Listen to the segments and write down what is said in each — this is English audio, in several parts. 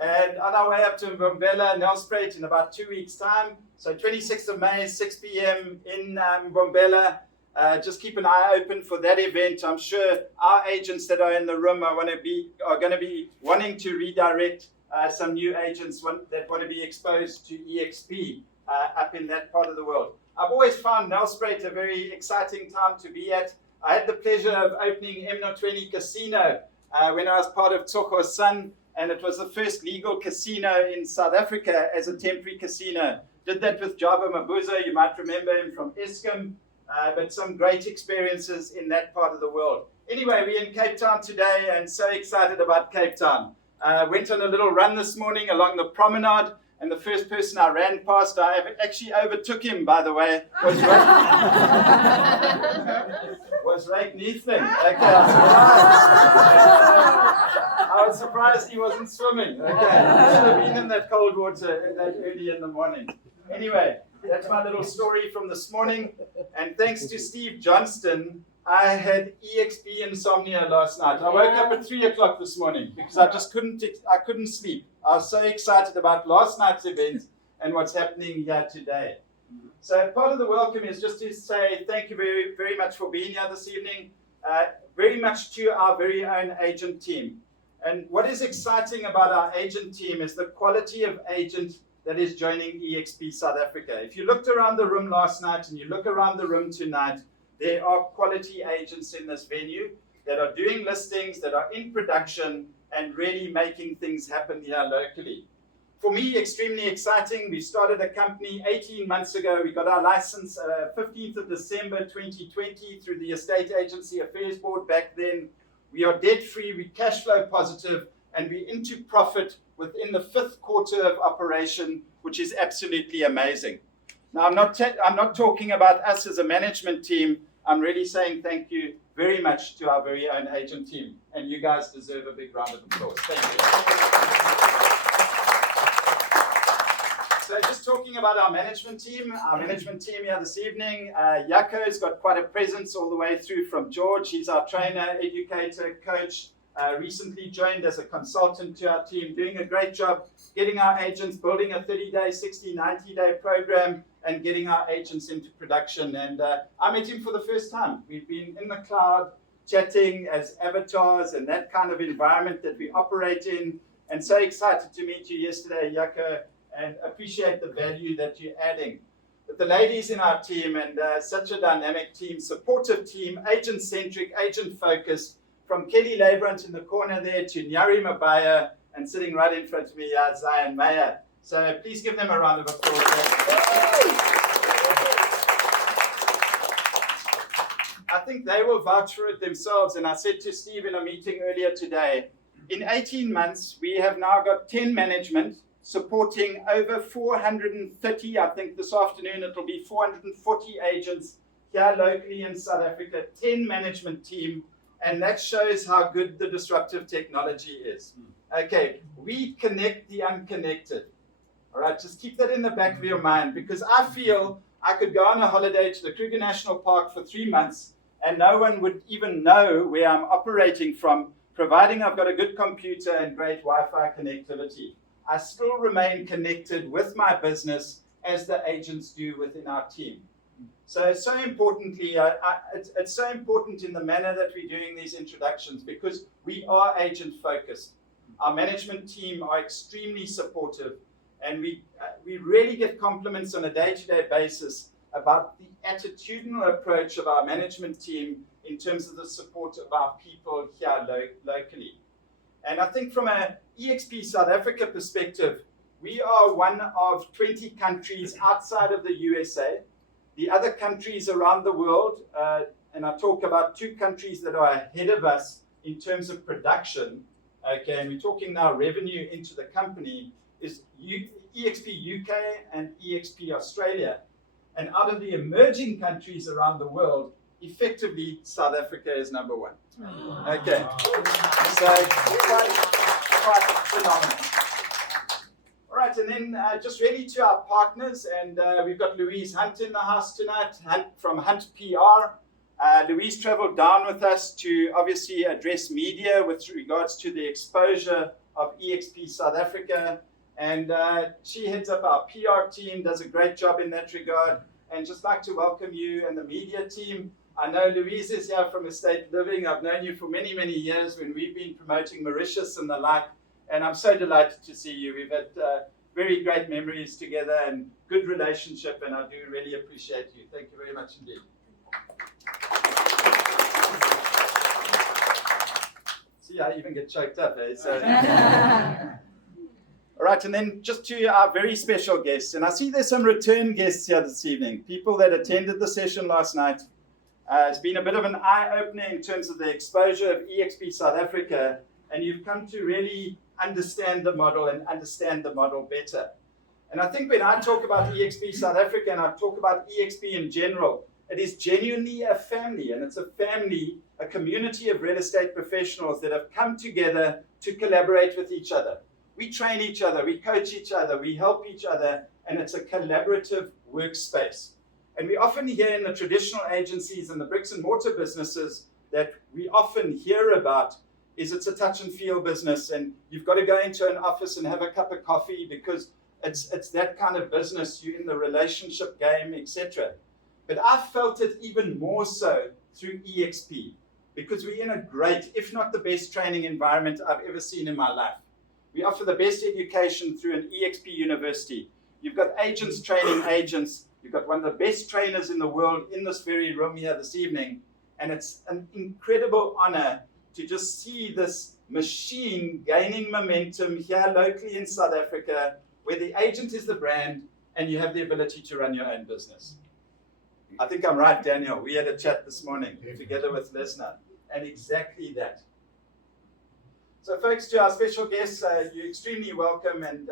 And on our way up to Mbombela, Nelspruit, in about 2 weeks' time. So 26th of May, 6 p.m. in Mbombela. Just keep an eye open for that event. I'm sure our agents that are in the room are going to be wanting to redirect some new agents that want to be exposed to EXP up in that part of the world. I've always found Nelspruit a very exciting time to be at. I had the pleasure of opening M20 Casino when I was part of Tsogo's son, and it was the first legal casino in South Africa as a temporary casino. Did that with Java Mabuza, you might remember him from Eskom, but some great experiences in that part of the world. Anyway, we're in Cape Town today and so excited about Cape Town. Went on a little run this morning along the promenade, and the first person I ran past, I actually overtook him, by the way, was Ray Neathling. Okay, I was surprised he wasn't swimming. Okay, he should have been in that cold water that early in the morning. Anyway, that's my little story from this morning. And thanks to Steve Johnston, I had EXP insomnia last night. I woke up at 3 o'clock this morning because I couldn't sleep. I was so excited about last night's event and what's happening here today. So part of the welcome is just to say thank you very, very much for being here this evening. Very much to our very own agent team. And what is exciting about our agent team is the quality of agent that is joining EXP South Africa. If you looked around the room last night and you look around the room tonight, there are quality agents in this venue that are doing listings, that are in production, and really making things happen here locally. For me, extremely exciting. We started a company 18 months ago. We got our license 15th of December 2020 through the Estate Agency Affairs Board back then. We are debt-free, we cash flow positive, and we're into profit within the 5th quarter of operation, which is absolutely amazing. Now, I'm not talking about us as a management team. I'm really saying thank you very much to our very own agent team, and you guys deserve a big round of applause. Thank you. So just talking about our management team here this evening, Jaco's got quite a presence all the way through from George. He's our trainer, educator, coach, recently joined as a consultant to our team, doing a great job getting our agents, building a 30-day, 60, 90-day program, and getting our agents into production. And I met him for the first time. We've been in the cloud, chatting as avatars and that kind of environment that we operate in. And so excited to meet you yesterday, Jaco, and appreciate the value that you're adding. But the ladies in our team, and such a dynamic team, supportive team, agent-centric, agent-focused, from Kelly Labrant in the corner there to Nyari Mabaya, and sitting right in front of me, Zion Meyer. So please give them a round of applause. I think they will vouch for it themselves. And I said to Steve in a meeting earlier today, in 18 months, we have now got 10 management supporting over 430, I think this afternoon it'll be 440 agents here locally in South Africa, 10 management team. And that shows how good the disruptive technology is. Okay, we connect the unconnected. All right, just keep that in the back of your mind, because I feel I could go on a holiday to the Kruger National Park for 3 months and no one would even know where I'm operating from, providing I've got a good computer and great Wi-Fi connectivity. I still remain connected with my business as the agents do within our team. So importantly, it's so important in the manner that we're doing these introductions, because we are agent focused. Our management team are extremely supportive, and we really get compliments on a day-to-day basis about the attitudinal approach of our management team in terms of the support of our people here locally. And I think from an EXP South Africa perspective, we are one of 20 countries outside of the USA. The other countries around the world, and I talk about 2 countries that are ahead of us in terms of production, okay, and we're talking now revenue into the company, is EXP UK and EXP Australia. And out of the emerging countries around the world, effectively, South Africa is number 1. Okay, so quite phenomenal. All right, and then just really to our partners, and we've got Louise Hunt in the house tonight, Hunt from Hunt PR. Louise traveled down with us to obviously address media with regards to the exposure of EXP South Africa. And she heads up our PR team, does a great job in that regard. And just like to welcome you and the media team. I know Louise is here from Estate Living. I've known you for many, many years when we've been promoting Mauritius and the like. And I'm so delighted to see you. We've had very great memories together and good relationship. And I do really appreciate you. Thank you very much indeed. See, I even get choked up. Eh? So. All right, and then just to our very special guests. And I see there's some return guests here this evening, people that attended the session last night. It's been a bit of an eye-opener in terms of the exposure of EXP South Africa, and you've come to really understand the model and understand the model better. And I think when I talk about EXP South Africa and I talk about EXP in general, it is genuinely a family, and it's a family, a community of real estate professionals that have come together to collaborate with each other. We train each other, we coach each other, we help each other, and it's a collaborative workspace. And we often hear in the traditional agencies and the bricks and mortar businesses that we often hear about is it's a touch and feel business and you've got to go into an office and have a cup of coffee because it's that kind of business, you're in the relationship game, etc. But I felt it even more so through EXP because we're in a great, if not the best training environment I've ever seen in my life. We offer the best education through an EXP university. You've got agents training agents. You've got one of the best trainers in the world in this very room here this evening. And it's an incredible honor to just see this machine gaining momentum here locally in South Africa, where the agent is the brand and you have the ability to run your own business. I think I'm right, Daniel. We had a chat this morning together with Lesnar, and exactly that. So folks, to our special guests, you're extremely welcome and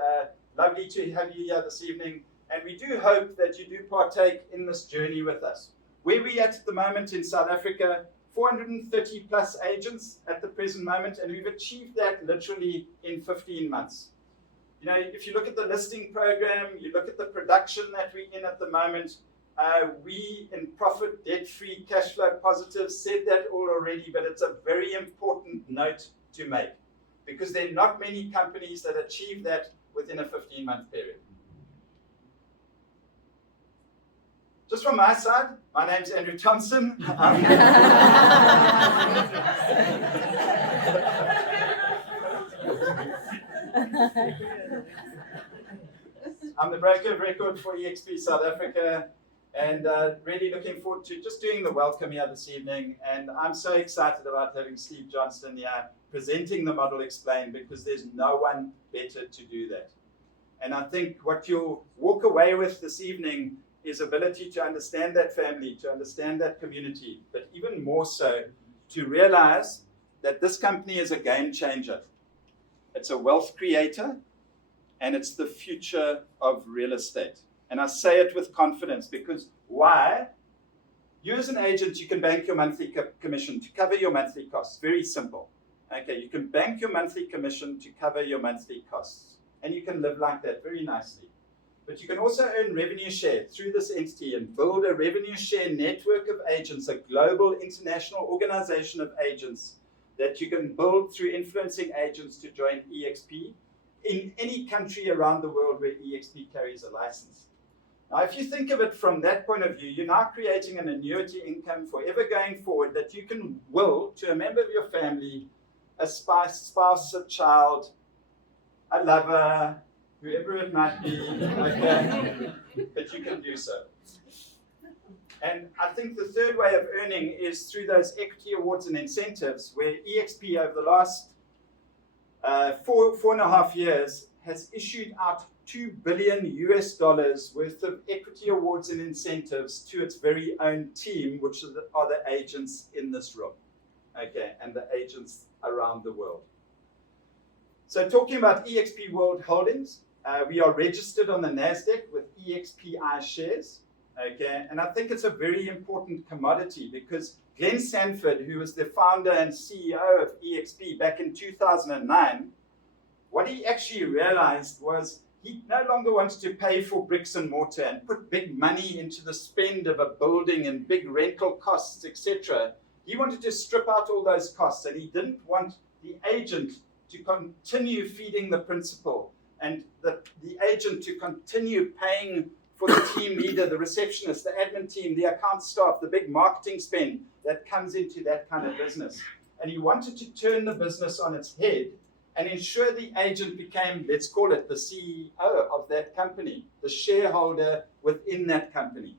lovely to have you here this evening. And we do hope that you do partake in this journey with us. Where we're at the moment in South Africa, 430 plus agents at the present moment, and we've achieved that literally in 15 months. You know, if you look at the listing program, you look at the production that we're in at the moment, we in profit, debt-free, cash flow positive, said that all already, but it's a very important note to make because there are not many companies that achieve that within a 15-month period. Just from my side, my name's Andrew Thompson. I'm the broker of record for EXP South Africa and really looking forward to just doing the welcome here this evening. And I'm so excited about having Steve Johnston here presenting the model explained because there's no one better to do that. And I think what you'll walk away with this evening is ability to understand that family, to understand that community, but even more so to realize that this company is a game changer. It's a wealth creator, and it's the future of real estate. And I say it with confidence because why? You as an agent, you can bank your monthly commission to cover your monthly costs. Very simple. Okay, you can bank your monthly commission to cover your monthly costs. And you can live like that very nicely. But you can also earn revenue share through this entity and build a revenue share network of agents, a global international organization of agents that you can build through influencing agents to join EXP in any country around the world where EXP carries a license. Now, if you think of it from that point of view, you're now creating an annuity income forever going forward that you can will to a member of your family, a spouse, a child, a lover, whoever it might be, okay, but you can do so. And I think the third way of earning is through those equity awards and incentives, where EXP over the last 4.5 years has issued out $2 billion worth of equity awards and incentives to its very own team, which are the agents in this room, okay, and the agents around the world. So talking about EXP World Holdings, we are registered on the NASDAQ with EXPI shares, okay, and I think it's a very important commodity because Glenn Sanford, who was the founder and CEO of EXP back in 2009, what he actually realized was he no longer wants to pay for bricks and mortar and put big money into the spend of a building and big rental costs, etc. He wanted to strip out all those costs, and he didn't want the agent to continue feeding the principal and the agent to continue paying for the team leader, the receptionist, the admin team, the account staff, the big marketing spend that comes into that kind of business. And he wanted to turn the business on its head and ensure the agent became, let's call it, the CEO of that company, the shareholder within that company.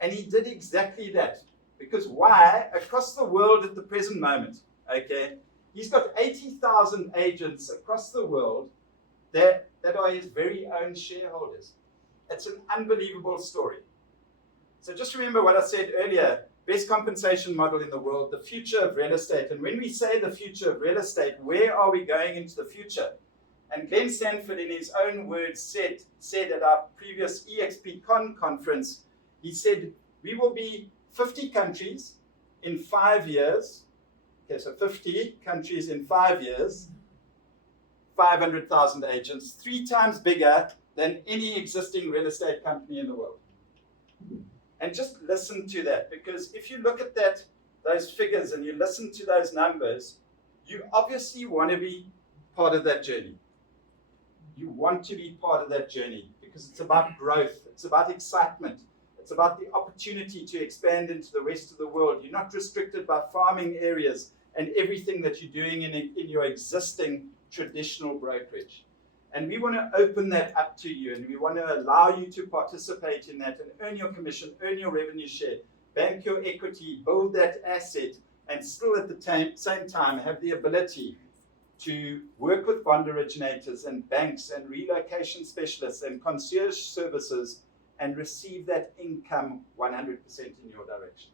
And he did exactly that. Because why? Across the world at the present moment, okay, he's got 80,000 agents across the world that are his very own shareholders. It's an unbelievable story. So just remember what I said earlier, best compensation model in the world, the future of real estate. And when we say the future of real estate, where are we going into the future? And Glenn Sanford, in his own words, said at our previous EXPCon conference, he said, we will be 50 countries in 5 years. Okay, so 50 countries in 5 years, 500,000 agents, 3 times bigger than any existing real estate company in the world. And just listen to that, because if you look at those figures and you listen to those numbers, you obviously want to be part of that journey. You want to be part of that journey because it's about growth, it's about excitement, it's about the opportunity to expand into the rest of the world. You're not restricted by farming areas and everything that you're doing in your existing traditional brokerage. And we want to open that up to you, and we want to allow you to participate in that and earn your commission, earn your revenue share, bank your equity, build that asset, and still at the same time have the ability to work with bond originators and banks and relocation specialists and concierge services and receive that income 100% in your direction.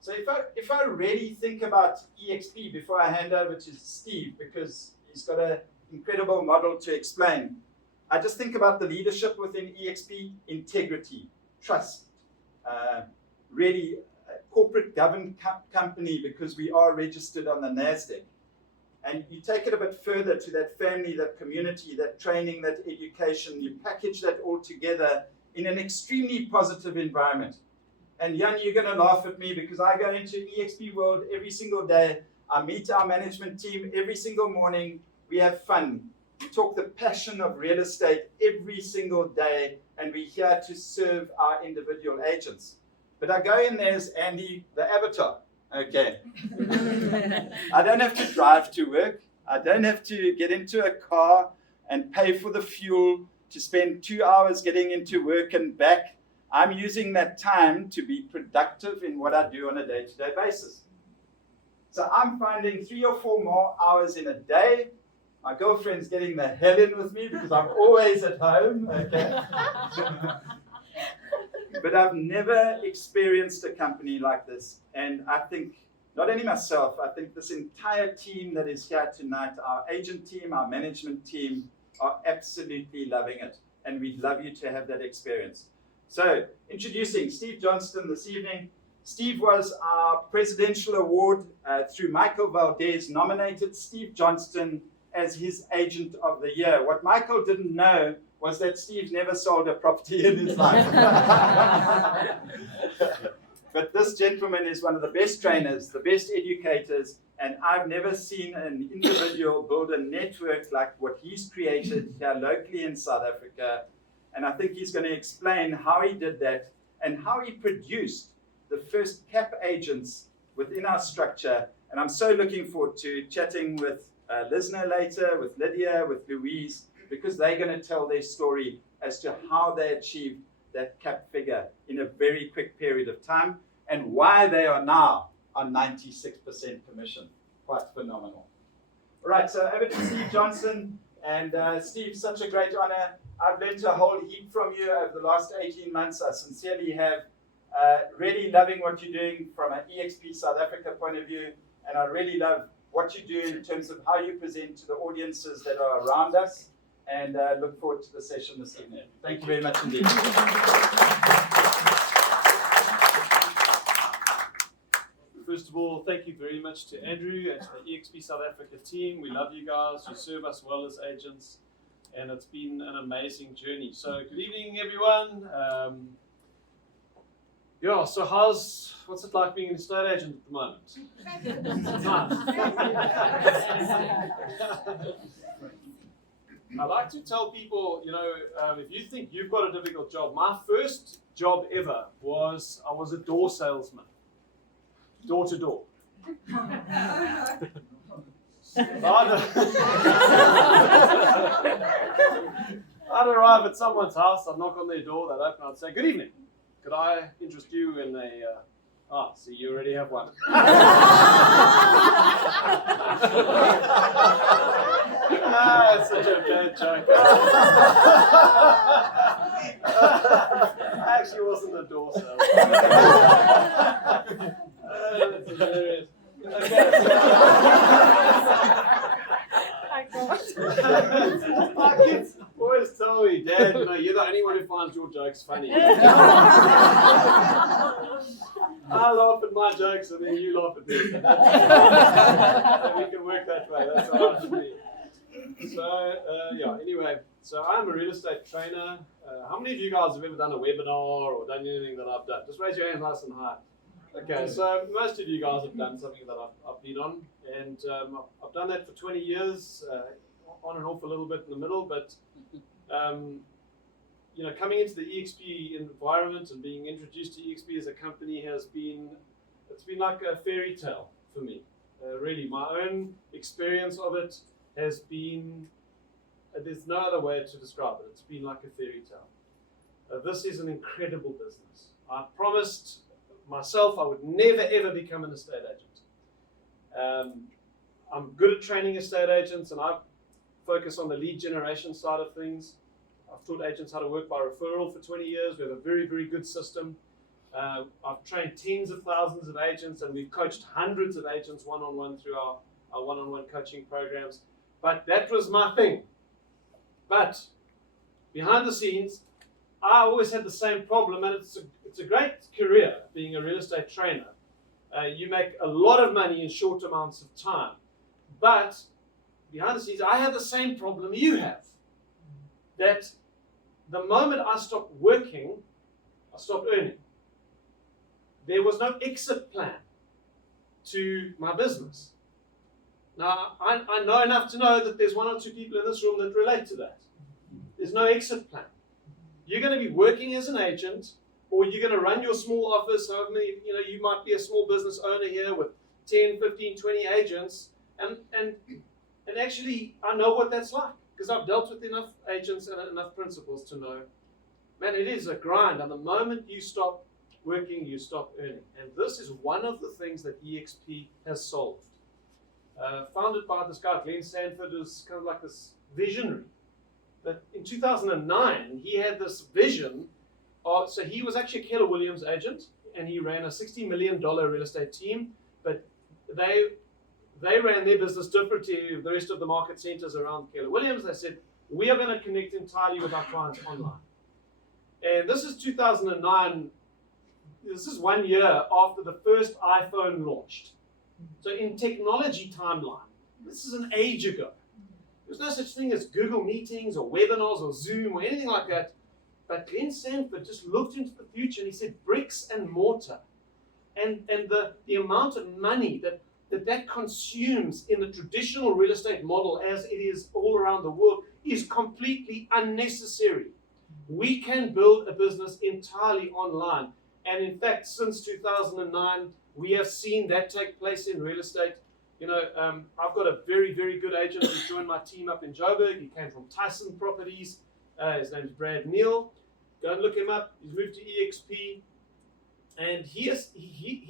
So if I really think about EXP before I hand over to Steve, because he's got an incredible model to explain, I just think about the leadership within EXP, integrity, trust, really a corporate governed company because we are registered on the NASDAQ. And you take it a bit further to that family, that community, that training, that education, you package that all together in an extremely positive environment. And Jan, you're going to laugh at me because I go into EXP World every single day. I meet our management team every single morning. We have fun. We talk the passion of real estate every single day, and we're here to serve our individual agents. But I go in there as Andy, the avatar. Okay. I don't have to drive to work. I don't have to get into a car and pay for the fuel to spend 2 hours getting into work and back. I'm using that time to be productive in what I do on a day-to-day basis. So I'm finding 3 or 4 more hours in a day. My girlfriend's getting the hell in with me because I'm always at home. Okay. But I've never experienced a company like this. And I think, not only myself, I think this entire team that is here tonight, our agent team, our management team, are absolutely loving it. And we'd love you to have that experience. So, introducing Steve Johnston this evening. Steve was our presidential award through Michael Valdez, nominated Steve Johnston as his agent of the year. What Michael didn't know was that Steve never sold a property in his life. But this gentleman is one of the best trainers, the best educators, and I've never seen an individual build a network like what he's created here locally in South Africa. And I think he's going to explain how he did that and how he produced the first cap agents within our structure. And I'm so looking forward to chatting with Lisna later, with Lydia, with Louise, because they're going to tell their story as to how they achieved that cap figure in a very quick period of time and why they are now on 96% commission. Quite phenomenal. All right, so over to Steve Johnson. And Steve, such a great honor. I've learned a whole heap from you over the last 18 months. I sincerely have. Really loving what you're doing from an EXP South Africa point of view. And I really love what you do in terms of how you present to the audiences that are around us. And look forward to the session this evening. Thank you very much indeed. first of all, thank you very much to Andrew and to the EXP South Africa team. We love you guys. You serve us well as agents, and it's been an amazing journey. So, good evening, everyone. Yeah, so what's it like being an estate agent at the moment? Nice. I like to tell people, if you think you've got a difficult job, my first job ever was, I was a door salesman, door to door. I'd arrive at someone's house, I'd knock on their door, they'd open, I'd say, good evening. Could I interest you in a, so you already have one. It's such a bad joke. I actually wasn't a door salesman. That's hilarious. Okay, my kids always tell me, Dad, you're the only one who finds your jokes funny. I laugh at my jokes and then you laugh at me. And we can work that way. That's all right for me. So, anyway, so I'm a real estate trainer. How many of you guys have ever done a webinar or done anything that I've done? Just raise your hands nice and high. Okay, so most of you guys have done something that I've been on, and I've done that for 20 years, on and off a little bit in the middle, but coming into the EXP environment and being introduced to EXP as a company it's been like a fairy tale for me. Really, my own experience of it has been, there's no other way to describe it. It's been like a fairy tale. This is an incredible business. I promised myself I would never ever become an estate agent. I'm good at training estate agents, and I focus on the lead generation side of things. I've taught agents how to work by referral for 20 years. We have a very, very good system. I've trained tens of thousands of agents, and we've coached hundreds of agents one-on-one through our one-on-one coaching programs. But that was my thing. But behind the scenes, I always had the same problem, and it's a great career being a real estate trainer. You make a lot of money in short amounts of time. But behind the scenes, I have the same problem you have. That the moment I stopped working, I stopped earning. There was no exit plan to my business. Now, I know enough to know that there's one or two people in this room that relate to that. There's no exit plan. You're going to be working as an agent, or you're going to run your small office. However many, you might be a small business owner here with 10, 15, 20 agents, and actually, I know what that's like, because I've dealt with enough agents and enough principals to know, man, it is a grind. And the moment you stop working, you stop earning. And this is one of the things that EXP has solved. Founded by this guy, Glenn Sanford, who's kind of like this visionary. That in 2009, he had this vision. So he was actually a Keller Williams agent, and he ran a $60 million real estate team, but they ran their business differently to the rest of the market centers around Keller Williams. They said, we are going to connect entirely with our clients online. And this is 2009. This is 1 year after the first iPhone launched. So in technology timeline, this is an age ago. There's no such thing as Google Meetings or webinars or Zoom or anything like that. But Glenn Sanford just looked into the future and he said bricks and mortar. And the amount of money that consumes in the traditional real estate model as it is all around the world is completely unnecessary. We can build a business entirely online. And in fact, since 2009, we have seen that take place in real estate. I've got a very, very good agent who joined my team up in Joburg. He came from Tyson Properties. His name's Brad Neal. Go and look him up. He's moved to EXP. And he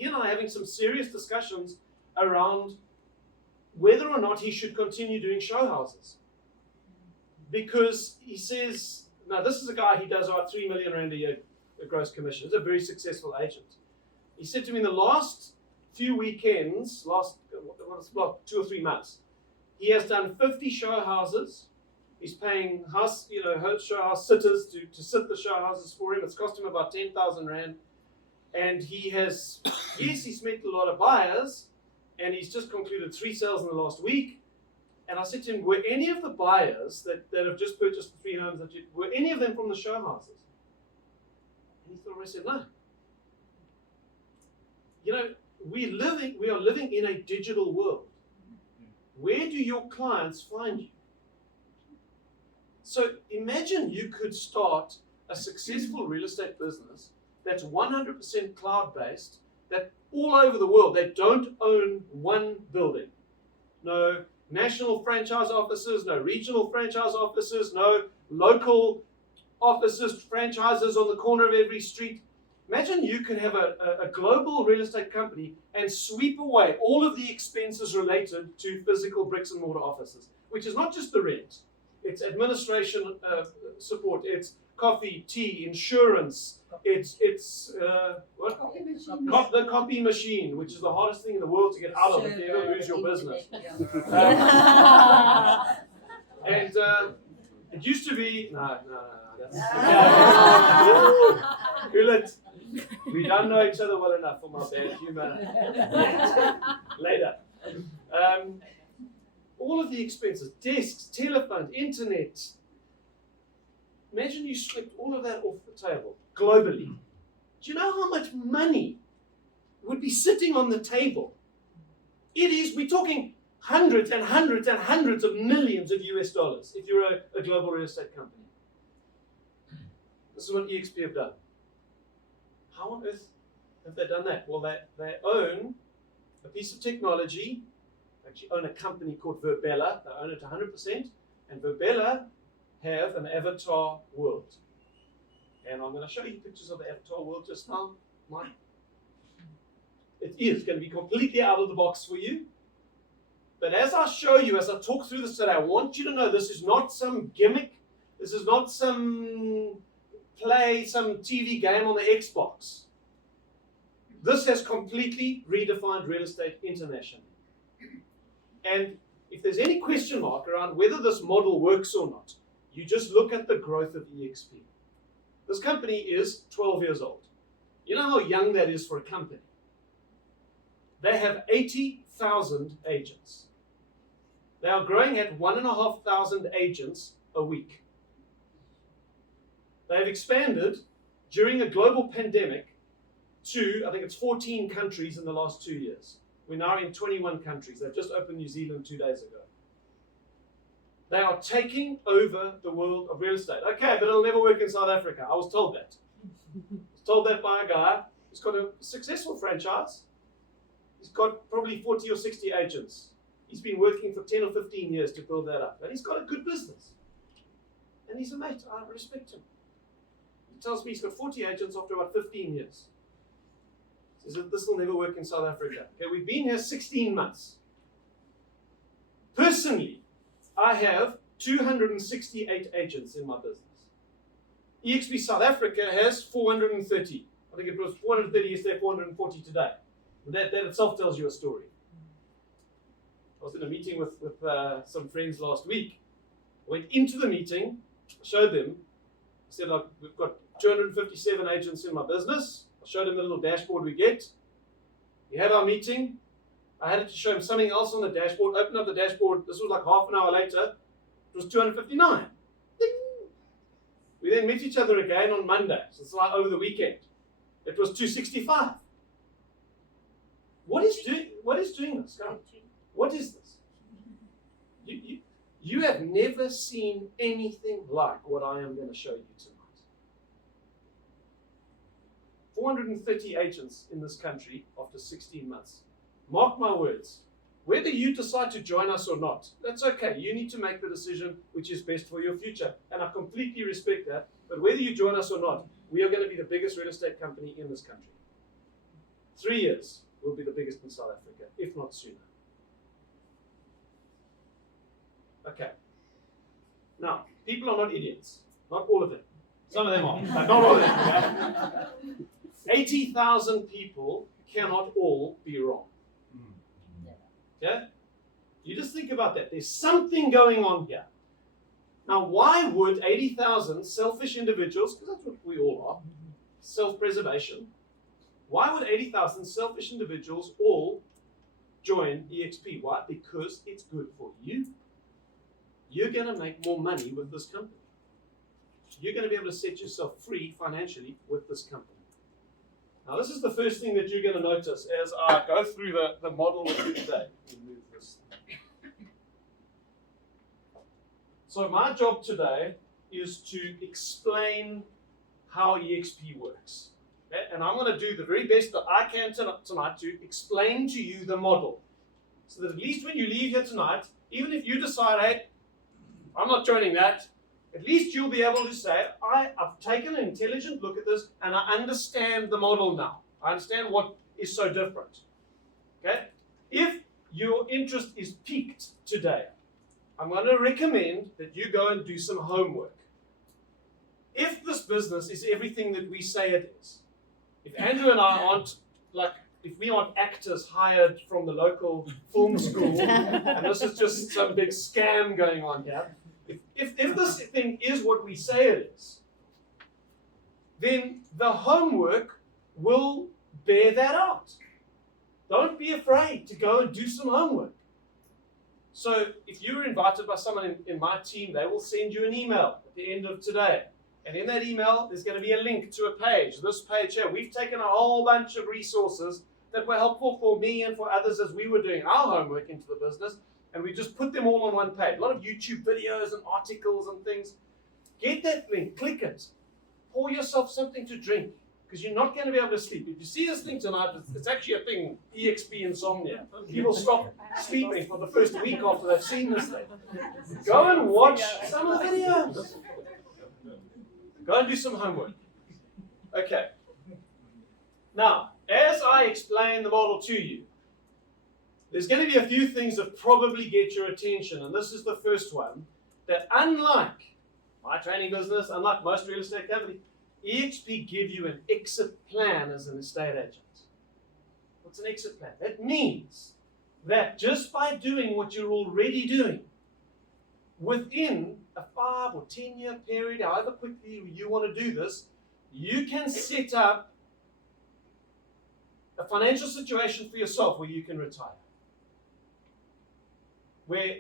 and I are having some serious discussions around whether or not he should continue doing show houses. Because he says, now this is a guy, he does about 3 million rand a year gross commission. He's a very successful agent. He said to me in the last few weekends, last 2 or 3 months, he has done 50 show houses. He's paying show house sitters to sit the show houses for him. It's cost him about 10,000 rand. And he has, yes, he's met a lot of buyers, and he's just concluded 3 sales in the last week. And I said to him, were any of the buyers that have just purchased the 3 homes, were any of them from the show houses? And he thought, I said, no. You know, we are living in a digital world. Where do your clients find you? So imagine you could start a successful real estate business that's 100% cloud-based, that all over the world, they don't own one building. No national franchise offices, no regional franchise offices, no local offices, franchises on the corner of every street. Imagine you can have a global real estate company and sweep away all of the expenses related to physical bricks and mortar offices, which is not just the rent. It's administration support, it's coffee, tea, insurance, it's what? The copy machine, which is the hardest thing in the world to get out of if you ever lose your business. And it used to be, no, that's we don't know each other well enough for my bad humor. Later. All of the expenses, desks, telephones, internet. Imagine you swept all of that off the table globally. Do you know how much money would be sitting on the table? We're talking hundreds and hundreds and hundreds of millions of US dollars if you're a global real estate company. This is what EXP have done. How on earth have they done that? Well, they own a piece of technology. They actually own a company called Verbella. They own it 100%. And Verbella have an avatar world. And I'm going to show you pictures of the avatar world just now. It is going to be completely out of the box for you. But as I show you, as I talk through this today, I want you to know this is not some gimmick. This is not some TV game on the Xbox. This has completely redefined real estate internationally. And if there's any question mark around whether this model works or not, you just look at the growth of EXP. This company is 12 years old. You know how young that is for a company? They have 80,000 agents. They are growing at 1,500 agents a week. They have expanded during a global pandemic to, I think it's 14 countries in the last 2 years. We're now in 21 countries. They've just opened New Zealand 2 days ago. They are taking over the world of real estate. Okay, but it'll never work in South Africa. I was told that. I was told that by a guy who's got a successful franchise. He's got probably 40 or 60 agents. He's been working for 10 or 15 years to build that up. And he's got a good business. And he's a mate. I respect him. He tells me he's got 40 agents after about 15 years. He says, this will never work in South Africa. Okay, we've been here 16 months. Personally, I have 268 agents in my business. EXP South Africa has 430. I think it was 430 yesterday, 440 today. That itself tells you a story. I was in a meeting with some friends last week. I went into the meeting, showed them, I said, look, we've got 257 agents in my business. I showed them the little dashboard we get. We have our meeting. I had to show him something else on the dashboard. Open up the dashboard. This was like half an hour later. It was 259. Ding. We then met each other again on Monday. So it's like over the weekend. It was 265. What is doing this? Come on. What is this? You have never seen anything like what I am going to show you tonight. 430 agents in this country after 16 months. Mark my words. Whether you decide to join us or not, that's okay. You need to make the decision which is best for your future. And I completely respect that. But whether you join us or not, we are going to be the biggest real estate company in this country. 3 years, we'll be the biggest in South Africa, if not sooner. Okay. Now, people are not idiots. Not all of them. Some of them are, but not all of them. Okay? 80,000 people cannot all be wrong. Okay? You just think about that. There's something going on here. Now, why would 80,000 selfish individuals, because that's what we all are, self-preservation, Why would 80,000 selfish individuals all join EXP? Why? Because it's good for you. You're going to make more money with this company. You're going to be able to set yourself free financially with this company. Now, this is the first thing that you're going to notice as I go through the model with you today. Let me move this. So my job today is to explain how EXP works. Okay? And I'm going to do the very best that I can tonight to explain to you the model. So that at least when you leave here tonight, even if you decide, hey, I'm not joining that, at least you'll be able to say, I've taken an intelligent look at this and I understand the model now. I understand what is so different. Okay? If your interest is piqued today, I'm going to recommend that you go and do some homework. If this business is everything that we say it is, if Andrew and I aren't, like, if we aren't actors hired from the local film school, and this is just some big scam going on here, if this thing is what we say it is, then the homework will bear that out. Don't be afraid to go and do some homework. So if you're invited by someone in my team, they will send you an email at the end of today. And in that email, there's going to be a link to a page, this page here. We've taken a whole bunch of resources that were helpful for me and for others as we were doing our homework into the business. And we just put them all on one page. A lot of YouTube videos and articles and things. Get that link, click it. Pour yourself something to drink, because you're not going to be able to sleep. If you see this thing tonight, it's actually a thing, EXP insomnia. People stop sleeping for the first week after they've seen this thing. Go and watch some of the videos. Go and do some homework. Okay. Now, as I explain the model to you, there's going to be a few things that probably get your attention, and this is the first one, that unlike my training business, unlike most real estate companies, EXP give you an exit plan as an estate agent. What's an exit plan? That means that just by doing what you're already doing, within a 5 or 10 year period, however quickly you want to do this, you can set up a financial situation for yourself where you can retire. Where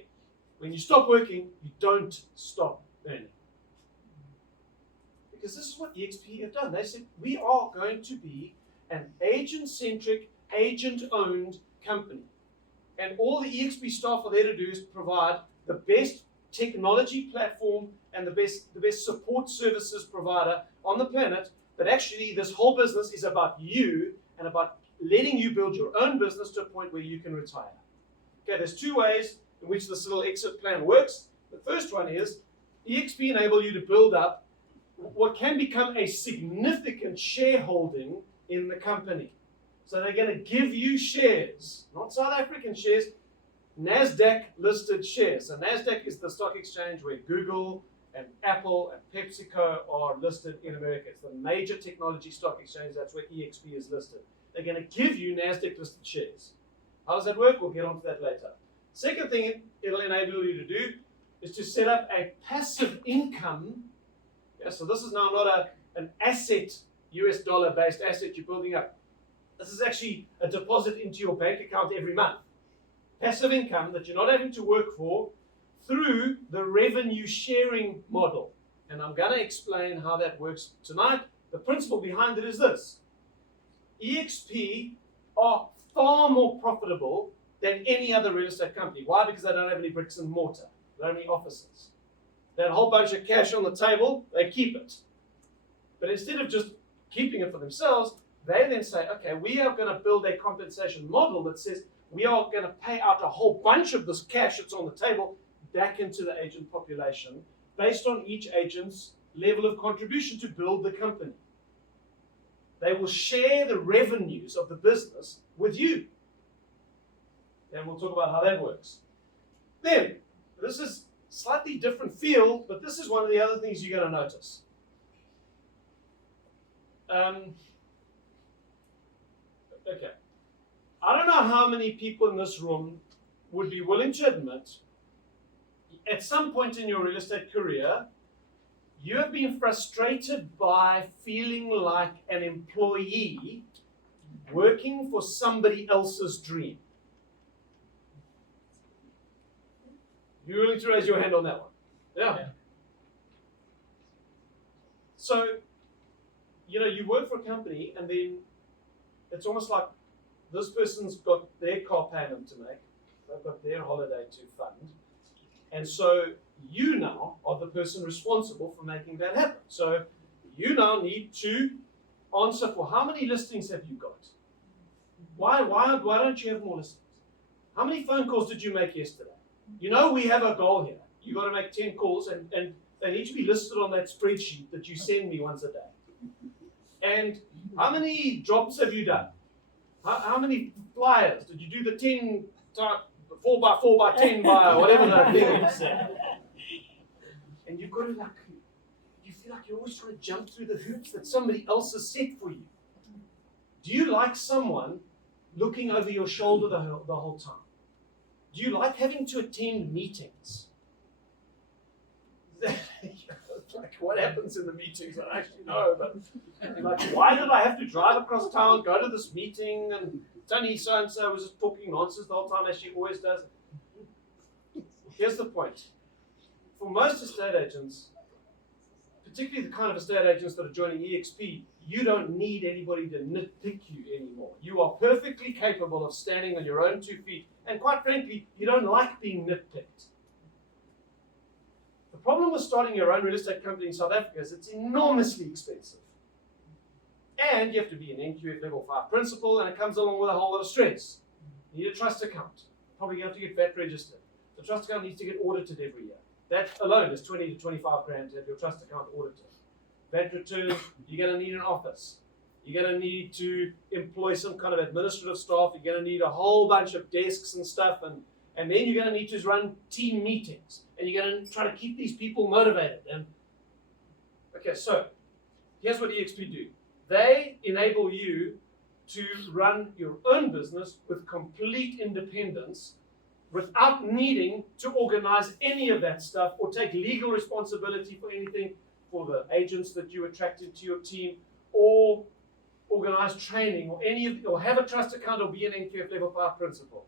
when you stop working, you don't stop earning. Because this is what EXP have done. They said, we are going to be an agent-centric, agent-owned company. And all the EXP staff are there to do is provide the best technology platform and the best support services provider on the planet. But actually, this whole business is about you and about letting you build your own business to a point where you can retire. Okay, there's two ways in which this little exit plan works. The first one is EXP enable you to build up what can become a significant shareholding in the company. So they're going to give you shares, not South African shares, NASDAQ listed shares. So NASDAQ is the stock exchange where Google and Apple and PepsiCo are listed in America. It's the major technology stock exchange. That's where EXP is listed. They're going to give you NASDAQ listed shares. How does that work? We'll get onto that later. Second thing it'll enable you to do is to set up a passive income. Yeah, so this is now not an asset, US dollar based asset you're building up. This is actually a deposit into your bank account every month. Passive income that you're not having to work for through the revenue sharing model. And I'm going to explain how that works tonight. The principle behind it is this. EXP are far more profitable than any other real estate company. Why? Because they don't have any bricks and mortar. They don't have any offices. They have a whole bunch of cash on the table. They keep it. But instead of just keeping it for themselves, they then say, okay, we are going to build a compensation model that says we are going to pay out a whole bunch of this cash that's on the table back into the agent population based on each agent's level of contribution to build the company. They will share the revenues of the business with you. And we'll talk about how that works. Then, this is slightly different feel, but this is one of the other things you're going to notice. Okay. I don't know how many people in this room would be willing to admit at some point in your real estate career, you have been frustrated by feeling like an employee working for somebody else's dream? You willing to raise your hand on that one? Yeah. So, you work for a company and then it's almost like this person's got their car payment to make, they've got their holiday to fund, and so you now are the person responsible for making that happen. So you now need to answer for how many listings have you got? Why don't you have more listings? How many phone calls did you make yesterday? We have a goal here. You got to make 10 calls and they need to be listed on that spreadsheet that you send me once a day. And how many drops have you done? How many flyers? Did you do the 10 4 by 4 by 10 by whatever that thing you said? And you've got to you feel like you're always trying to jump through the hoops that somebody else has set for you. Do you like someone looking over your shoulder the whole time? Do you like having to attend meetings? Like, what happens in the meetings? I actually know, but why did I have to drive across town, go to this meeting, and Tony so-and-so was just talking nonsense the whole time, as she always does? Here's the point. For most estate agents, particularly the kind of estate agents that are joining EXP, you don't need anybody to nitpick you anymore. You are perfectly capable of standing on your own 2 feet, and quite frankly, you don't like being nitpicked. The problem with starting your own real estate company in South Africa is it's enormously expensive. And you have to be an NQF level 5 principal, and it comes along with a whole lot of stress. You need a trust account. Probably have to get VAT registered. The trust account needs to get audited every year. That alone is 20 to 25 grand to have your trust account audited. VAT returns, you're going to need an office. You're going to need to employ some kind of administrative staff. You're going to need a whole bunch of desks and stuff, and then you're going to need to run team meetings. And you're going to try to keep these people motivated. And okay, so here's what EXP do. They enable you to run your own business with complete independence without needing to organize any of that stuff or take legal responsibility for anything, for the agents that you attracted to your team, or organize training, or have a trust account, or be an NQF level 5 principal.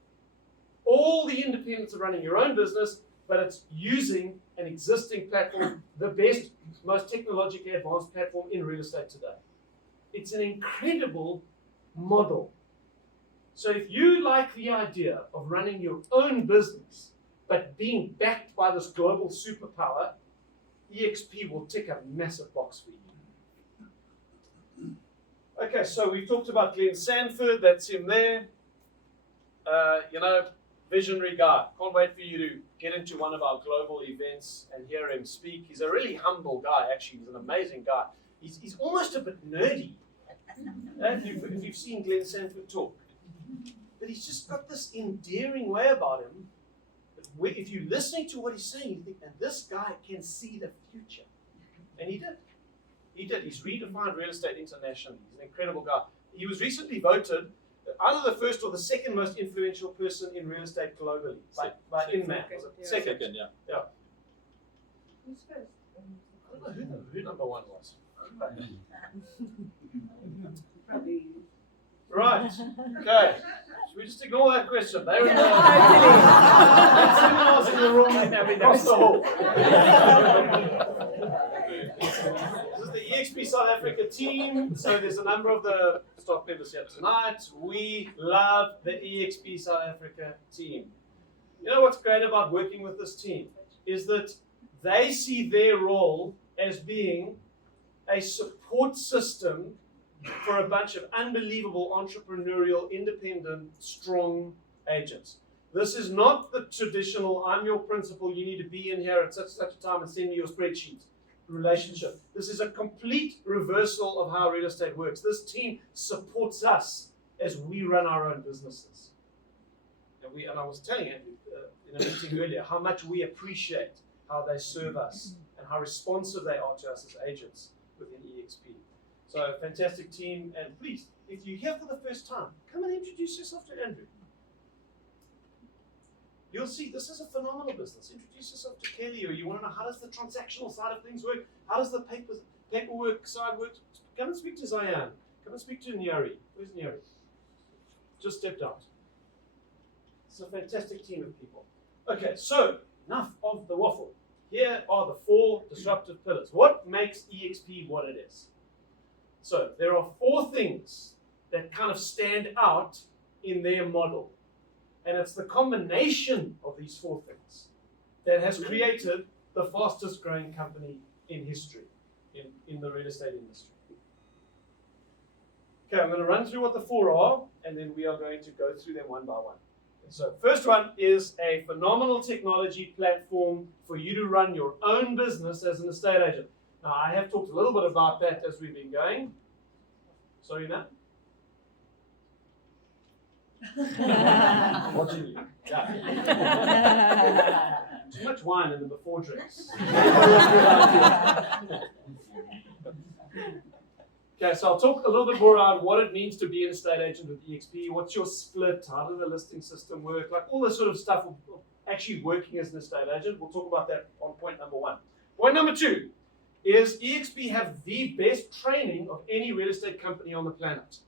All the independence of running your own business, but it's using an existing platform, the best, most technologically advanced platform in real estate today. It's an incredible model. So if you like the idea of running your own business, but being backed by this global superpower, EXP will tick a massive box for you. Okay, so we've talked about Glenn Sanford, that's him there. Visionary guy. Can't wait for you to get into one of our global events and hear him speak. He's a really humble guy, actually. He's an amazing guy. He's almost a bit nerdy. If you've seen Glenn Sanford talk. But he's just got this endearing way about him. If you're listening to what he's saying, you think, and this guy can see the future. And he did. He's redefined real estate internationally. He's an incredible guy. He was recently voted either the first or the second most influential person in real estate globally by Inman. Second, yeah. Who's first? I don't know who number one was. Probably. Right. Okay. Should we just ignore that question? They were that's in the room across the hall. This is the EXP South Africa team. So there's a number of the staff members here tonight. We love the EXP South Africa team. You know what's great about working with this team is that they see their role as being a support system for a bunch of unbelievable entrepreneurial, independent, strong agents. This is not the traditional, I'm your principal, you need to be in here at such a time and send me your spreadsheet relationship. This is a complete reversal of how real estate works. This team supports us as we run our own businesses. And I was telling Andrew in a meeting earlier how much we appreciate how they serve us and how responsive they are to us as agents within EXP. So, fantastic team, and please, if you're here for the first time, come and introduce yourself to Andrew. You'll see this is a phenomenal business. Introduce yourself to Kelly, or you want to know how does the transactional side of things work? How does the paperwork side work? Come and speak to Zayan. Come and speak to Nyari. Where's Nyari? just stepped out. It's a fantastic team of people. Okay, so enough of the waffle. Here are the 4 disruptive pillars. What makes EXP what it is? So there are 4 things that kind of stand out in their model. And it's the combination of these 4 things that has created the fastest growing company in history, in the real estate industry. Okay, I'm going to run through what the 4 are, and then we are going to go through them one by one. So first one is a phenomenal technology platform for you to run your own business as an estate agent. Now, I have talked a little bit about that as we've been going. Sorry, now? Watching you. Yeah. Too much wine in the before drinks. Okay, so I'll talk a little bit more about what it means to be an estate agent with EXP. What's your split? How does the listing system work? Like all this sort of stuff of actually working as an estate agent. We'll talk about that on point number 1. Point number 2 is EXP have the best training of any real estate company on the planet.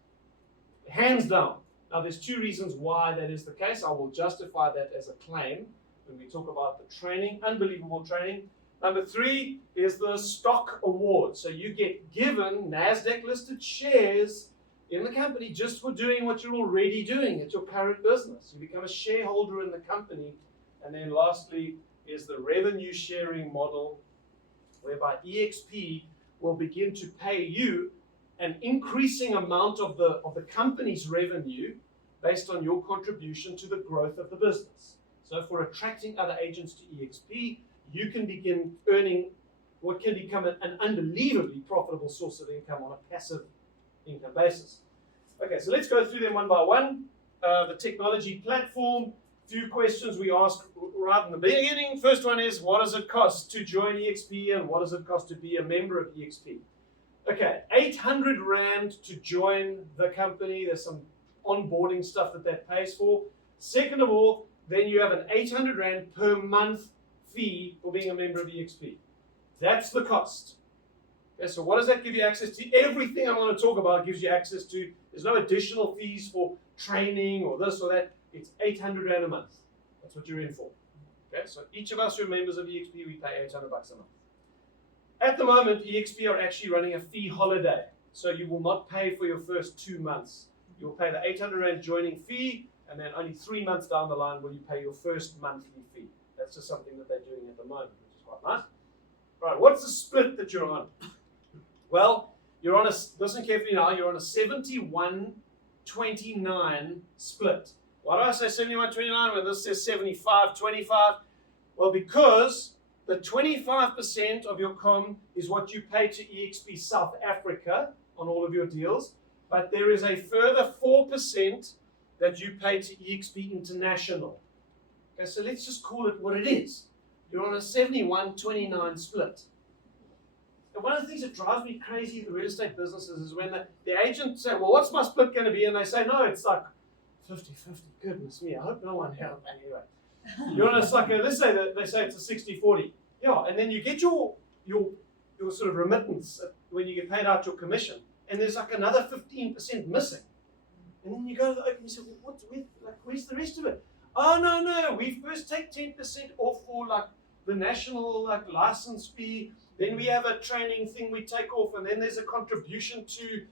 Hands down. Now, there's 2 reasons why that is the case. I will justify that as a claim when we talk about the training, unbelievable training. Number 3 is the stock award. So you get given NASDAQ listed shares in the company just for doing what you're already doing at your current business. You become a shareholder in the company. And then lastly is the revenue sharing model, whereby EXP will begin to pay you an increasing amount of the company's revenue based on your contribution to the growth of the business. So for attracting other agents to EXP, you can begin earning what can become an unbelievably profitable source of income on a passive income basis. Okay, so let's go through them one by one. The technology platform, few questions we ask right in the beginning. First one is, what does it cost to join EXP and what does it cost to be a member of EXP? Okay, 800 Rand to join the company. There's some onboarding stuff that pays for. Second of all, then you have an 800 Rand per month fee for being a member of EXP. That's the cost. Okay, so what does that give you access to? Everything I'm going to talk about gives you access to. There's no additional fees for training or this or that. It's 800 Rand a month. That's what you're in for. Okay, so each of us who are members of EXP, we pay 800 bucks a month. At the moment, EXP are actually running a fee holiday. So you will not pay for your first 2 months. You'll pay the 800 Rand joining fee, and then only 3 months down the line will you pay your first monthly fee. That's just something that they're doing at the moment, which is quite nice. Right, what's the split that you're on? Well, you're on listen carefully now, you're on a 71-29 split. Why do I say 71-29 when this says 75-25? Well, because the 25% of your com is what you pay to EXP South Africa on all of your deals, but there is a further 4% that you pay to EXP International. Okay, so let's just call it what it is. You're on a 71-29 split. And one of the things that drives me crazy in the real estate businesses is when the agent say, well, what's my split going to be? And they say, no, it's like 50-50. Goodness me, I hope no one helped me anyway. You're on a, like let's say that they say it's a 60-40. Yeah, and then you get your sort of remittance when you get paid out your commission, and there's like another 15% missing. And then you go to the open and you say, well, where's the rest of it? Oh, no, we first take 10% off for like the national license fee, then we have a training thing we take off, and then there's a contribution to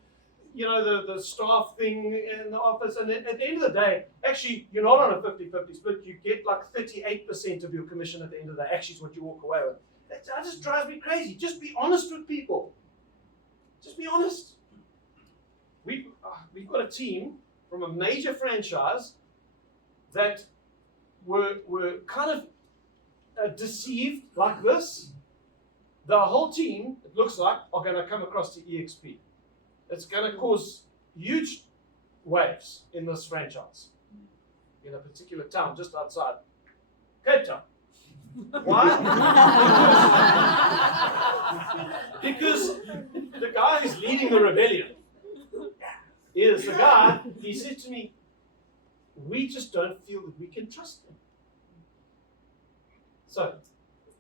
the staff thing in the office, and then at the end of the day, actually, you're not on a 50-50 split, you get like 38% of your commission at the end of the day, actually is what you walk away with. That just drives me crazy. Just be honest with people. Just be honest. We've got a team from a major franchise that were kind of deceived like this. The whole team, it looks like, are going to come across to EXP. It's going to cause huge waves in this franchise in a particular town just outside Cape Town. Why? Because the guy who's leading the rebellion is the guy, he said to me, we just don't feel that we can trust them. So,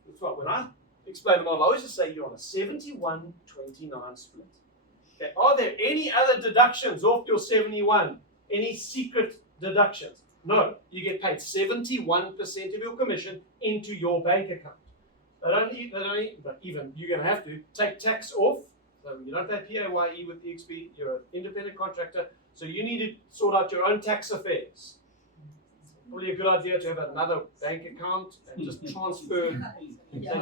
that's why when I explain the model, I always just say you're on a 71-29 split. Okay. Are there any other deductions off your 71? any secret deductions. No, you get paid 71% of your commission into your bank account. But even you're going to have to take tax off. So you don't pay PAYE with EXP, you're an independent contractor, so you need to sort out your own tax affairs. Probably a good idea to have another bank account and just transfer 20%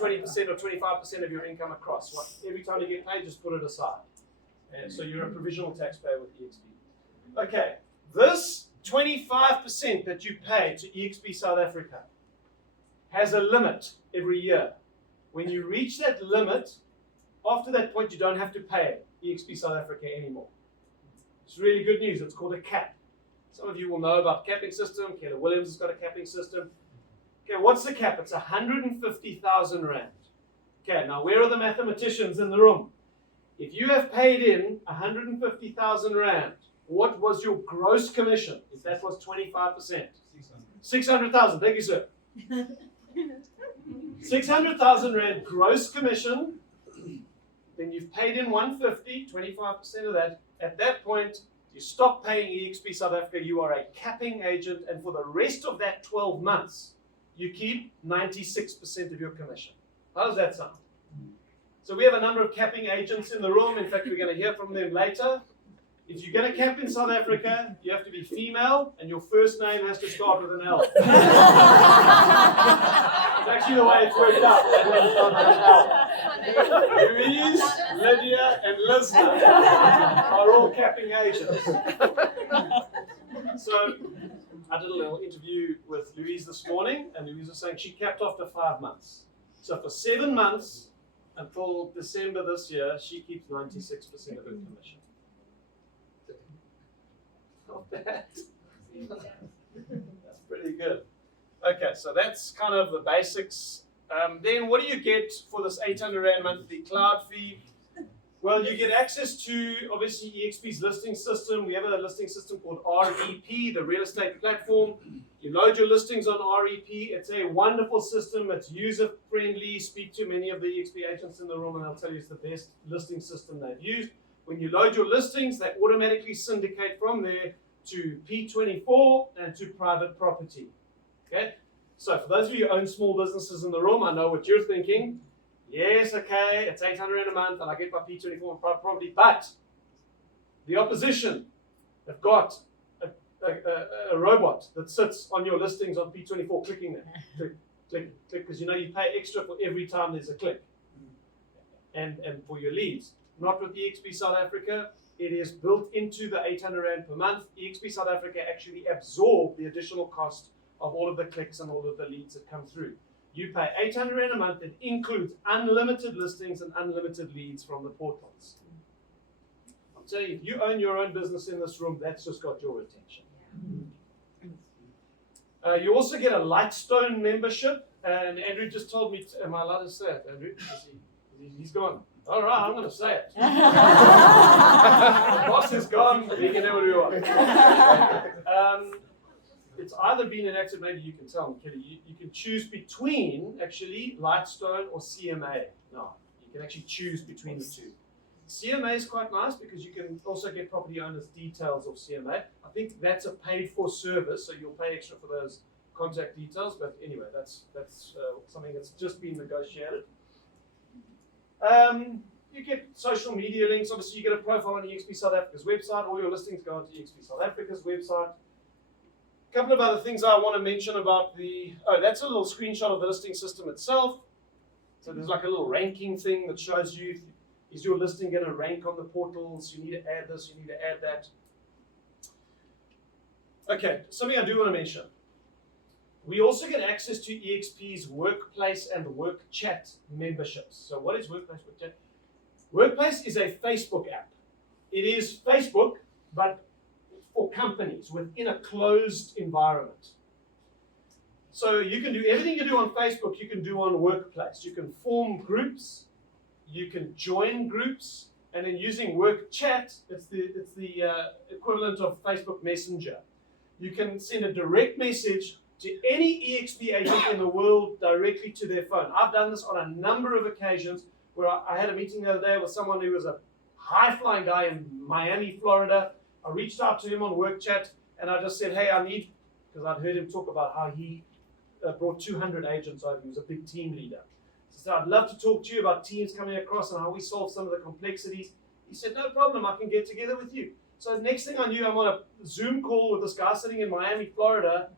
or 25% of your income across. Every time you get paid, just put it aside. And so you're a provisional taxpayer with EXP. Okay, this 25% that you pay to EXP South Africa has a limit every year. When you reach that limit, after that point, you don't have to pay EXP South Africa anymore. It's really good news. It's called a cap. Some of you will know about the capping system. Keller Williams has got a capping system. Okay, what's the cap? It's 150,000 Rand. Okay, now where are the mathematicians in the room? If you have paid in 150,000 Rand, what was your gross commission? If that was 25%? 600,000. Thank you, sir. 600,000 Rand gross commission. Then you've paid in 150, 25% of that. At that point, you stop paying EXP South Africa. You are a capping agent, and for the rest of that 12 months, you keep 96% of your commission. How does that sound? So we have a number of capping agents in the room. In fact, we're going to hear from them later. If you're going to cap in South Africa, you have to be female, and your first name has to start with an L. It's actually the way it's worked out. Louise, Lydia, and Lisna are all capping agents. So I did a little interview with Louise this morning, and Louise was saying she capped after 5 months. So for 7 months until December this year, she keeps 96% of her commission. Not bad. That's pretty good. Okay, so that's kind of the basics. Then what do you get for this 800 Rand monthly cloud fee? Well, you get access to, obviously, EXP's listing system. We have a listing system called REP, the real estate platform. You load your listings on REP. It's a wonderful system. It's user-friendly. Speak to many of the EXP agents in the room, and they'll tell you it's the best listing system they've used. When you load your listings, they automatically syndicate from there to P24 and to private property. Okay? So for those of you who own small businesses in the room, I know what you're thinking. Yes, okay, it's 800 Rand a month and I get my P24 and private property, but the opposition have got a robot that sits on your listings on P24 clicking there. Click, click, click, because you know you pay extra for every time there's a click. And for your leads. Not with EXP South Africa. It is built into the 800 Rand per month. EXP South Africa actually absorb the additional cost of all of the clicks and all of the leads that come through. You pay 800 Rand a month. It includes unlimited listings and unlimited leads from the portals. I'm telling you, if you own your own business in this room, that's just got your attention. You also get a Lightstone membership. And Andrew just told me, am I allowed to say it, Andrew? He's gone. All right, I'm going to say it. The boss is gone. We can do what we want. It's either been enacted, maybe you can tell me, Kelly. You can choose between, actually, Lightstone or CMA. No, you can actually choose between the two. CMA is quite nice because you can also get property owners' details of CMA. I think that's a paid-for service, so you'll pay extra for those contact details. But anyway, that's something that's just been negotiated. You get social media links. Obviously, you get a profile on EXP South Africa's website. All your listings go onto EXP South Africa's website. A couple of other things I want to mention about that's a little screenshot of the listing system itself. So there's like a little ranking thing that shows you, is your listing going to rank on the portals? You need to add this, you need to add that. Okay, something I do want to mention. We also get access to EXP's Workplace and Work Chat memberships. So what is Workplace, Work Chat? Workplace is a Facebook app. It is Facebook, but for companies within a closed environment. So you can do everything you do on Facebook, you can do on Workplace. You can form groups, you can join groups, and then using Work Chat, it's the equivalent of Facebook Messenger. You can send a direct message to any EXP agent in the world directly to their phone. I've done this on a number of occasions where I had a meeting the other day with someone who was a high-flying guy in Miami, Florida, I reached out to him on work chat and I just said, hey, because I'd heard him talk about how he brought 200 agents over. He was a big team leader. So I said, I'd love to talk to you about teams coming across and how we solve some of the complexities. He said, no problem, I can get together with you. So the next thing I knew, I'm on a Zoom call with this guy sitting in Miami, Florida,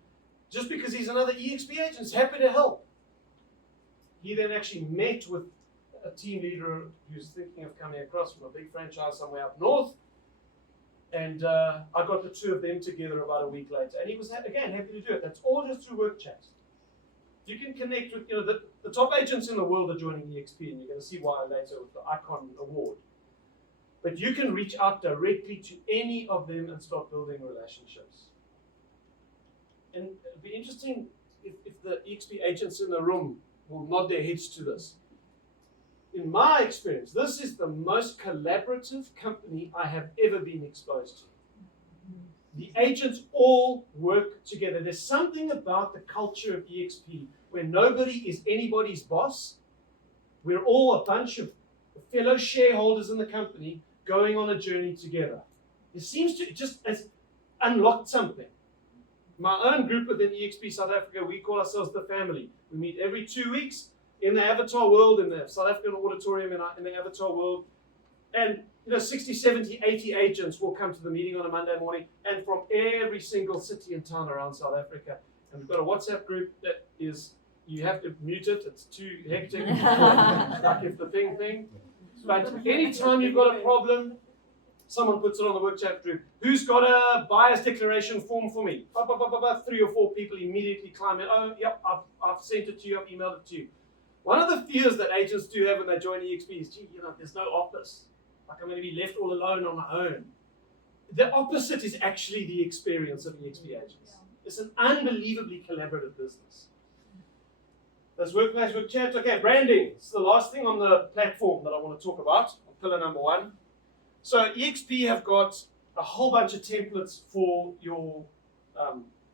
just because he's another EXP agent, he's happy to help. He then actually met with a team leader who's thinking of coming across from a big franchise somewhere up north. And I got the two of them together about a week later. And he was, again, happy to do it. That's all just through work chat. You can connect with, the top agents in the world are joining EXP, and you're going to see why later with the Icon Award. But you can reach out directly to any of them and start building relationships. And it'd be interesting if the EXP agents in the room will nod their heads to this. In my experience, this is the most collaborative company I have ever been exposed to. The agents all work together. There's something about the culture of EXP where nobody is anybody's boss. We're all a bunch of fellow shareholders in the company going on a journey together. It seems to just has unlocked something. My own group within EXP South Africa, we call ourselves the family. We meet every 2 weeks in the Avatar world, in the South African auditorium in the Avatar world. And 60, 70, 80 agents will come to the meeting on a Monday morning, and from every single city and town around South Africa. And we've got a WhatsApp group that is, you have to mute it, it's too hectic, like if the thing. But anytime you've got a problem, someone puts it on the work chat group. Who's got a buyer's declaration form for me? 3 or 4 people immediately climb in. Oh, yep, I've sent it to you, I've emailed it to you. One of the fears that agents do have when they join EXP is, there's no office. Like I'm going to be left all alone on my own. The opposite is actually the experience of EXP agents. It's an unbelievably collaborative business. That's workplace, work chat. Okay, branding. It's the last thing on the platform that I want to talk about, on pillar number 1. So EXP have got a whole bunch of templates for your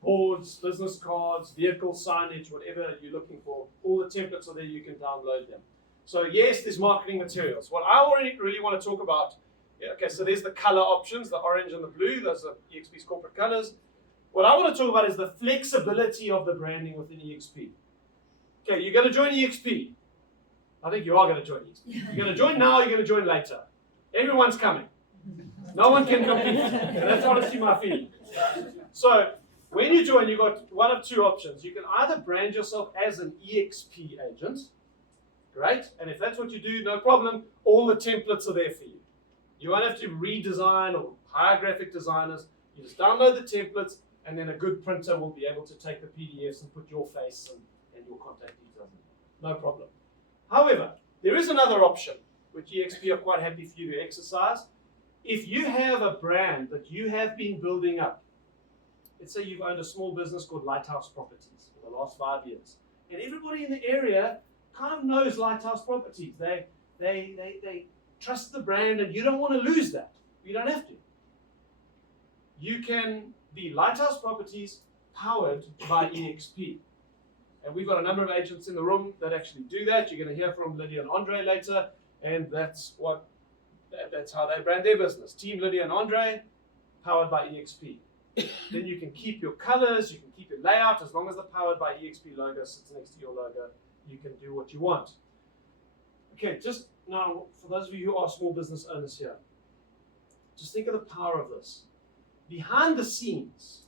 boards, business cards, vehicle signage, whatever you're looking for. All the templates are there, you can download them. So yes, there's marketing materials. What I really want to talk about, okay, so there's the color options, the orange and the blue, those are EXP's corporate colors. What I want to talk about is the flexibility of the branding within EXP. Okay, you're going to join EXP. I think you are going to join EXP. You're going to join now, you're going to join later. Everyone's coming. No one can compete. And that's honestly my feeling. So when you join, you've got one of 2 options. You can either brand yourself as an EXP agent. Great. And if that's what you do, no problem. All the templates are there for you. You won't have to redesign or hire graphic designers. You just download the templates, and then a good printer will be able to take the PDFs and put your face and your contact details in. No problem. However, there is another option, which EXP are quite happy for you to exercise. If you have a brand that you have been building up, let's say you've owned a small business called Lighthouse Properties for the last 5 years, and everybody in the area kind of knows Lighthouse Properties. They trust the brand, and you don't want to lose that. You don't have to. You can be Lighthouse Properties powered by EXP. And we've got a number of agents in the room that actually do that. You're going to hear from Lydia and Andre later, and that's how they brand their business. Team Lydia and Andre, powered by EXP. Then you can keep your colors, you can keep your layout, as long as the powered by EXP logo sits next to your logo, you can do what you want. Okay, just now, for those of you who are small business owners here, just think of the power of this. Behind the scenes,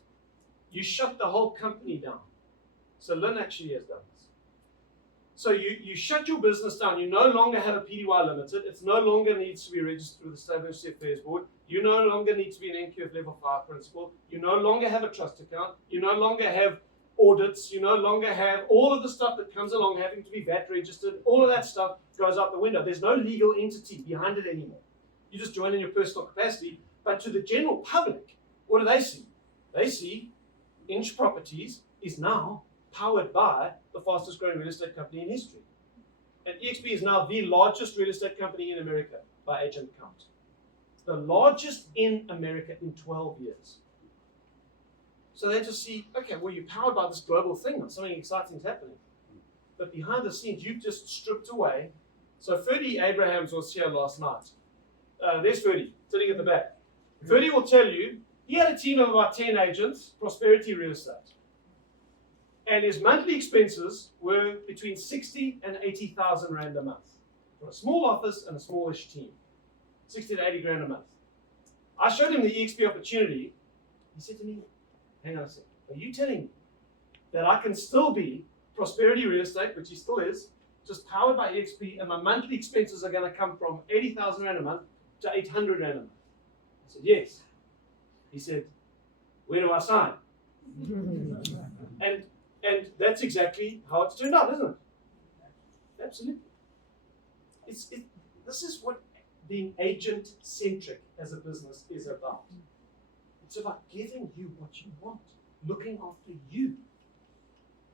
you shut the whole company down. So Lynn actually has done this. So you shut your business down. You no longer have a PDY limited. It no longer needs to be registered with the State Emergency Affairs Board. You no longer need to be an NQF level 5 principal. You no longer have a trust account. You no longer have audits. You no longer have all of the stuff that comes along having to be VAT registered. All of that stuff goes out the window. There's no legal entity behind it anymore. You just join in your personal capacity. But to the general public, what do they see? They see Inch Properties is now powered by the fastest growing real estate company in history. And EXP is now the largest real estate company in America by agent count. It's the largest in America in 12 years. So they just see, okay, well, you're powered by this global thing, and something exciting is happening. But behind the scenes, you've just stripped away. So Ferdy Abrahams was here last night. There's Ferdy, sitting at the back. Ferdy will tell you, he had a team of about 10 agents, Prosperity Real Estate. And his monthly expenses were between 60 and 80,000 Rand a month. For a small office and a smallish team. 60 to 80 grand a month. I showed him the EXP opportunity. He said to me, hang on a second, are you telling me that I can still be Prosperity Real Estate, which he still is, just powered by EXP, and my monthly expenses are going to come from 80,000 Rand a month to 800 Rand a month? I said, yes. He said, where do I sign? And that's exactly how it's turned out, isn't it? Absolutely. This is what being agent-centric as a business is about. It's about giving you what you want, looking after you.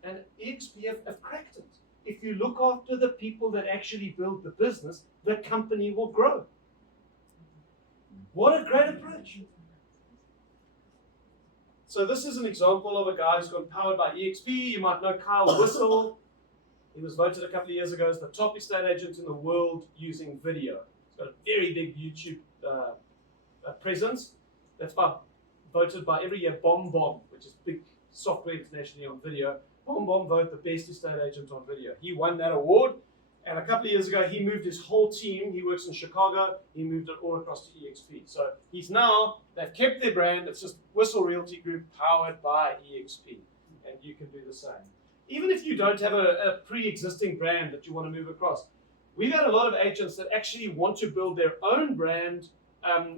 And EXP have cracked it. If you look after the people that actually build the business, the company will grow. What a great approach. So this is an example of a guy who's got powered by EXP. You might know Kyle Whistle. He was voted a couple of years ago as the top estate agent in the world using video. He's got a very big YouTube presence. That's voted by every year BombBomb, which is big software internationally on video. BombBomb vote the best estate agent on video. He won that award. And a couple of years ago, he moved his whole team. He works in Chicago. He moved it all across to EXP. So he's now, they've kept their brand. It's just Whistle Realty Group powered by EXP. And you can do the same. Even if you don't have a pre-existing brand that you want to move across. We've had a lot of agents that actually want to build their own brand.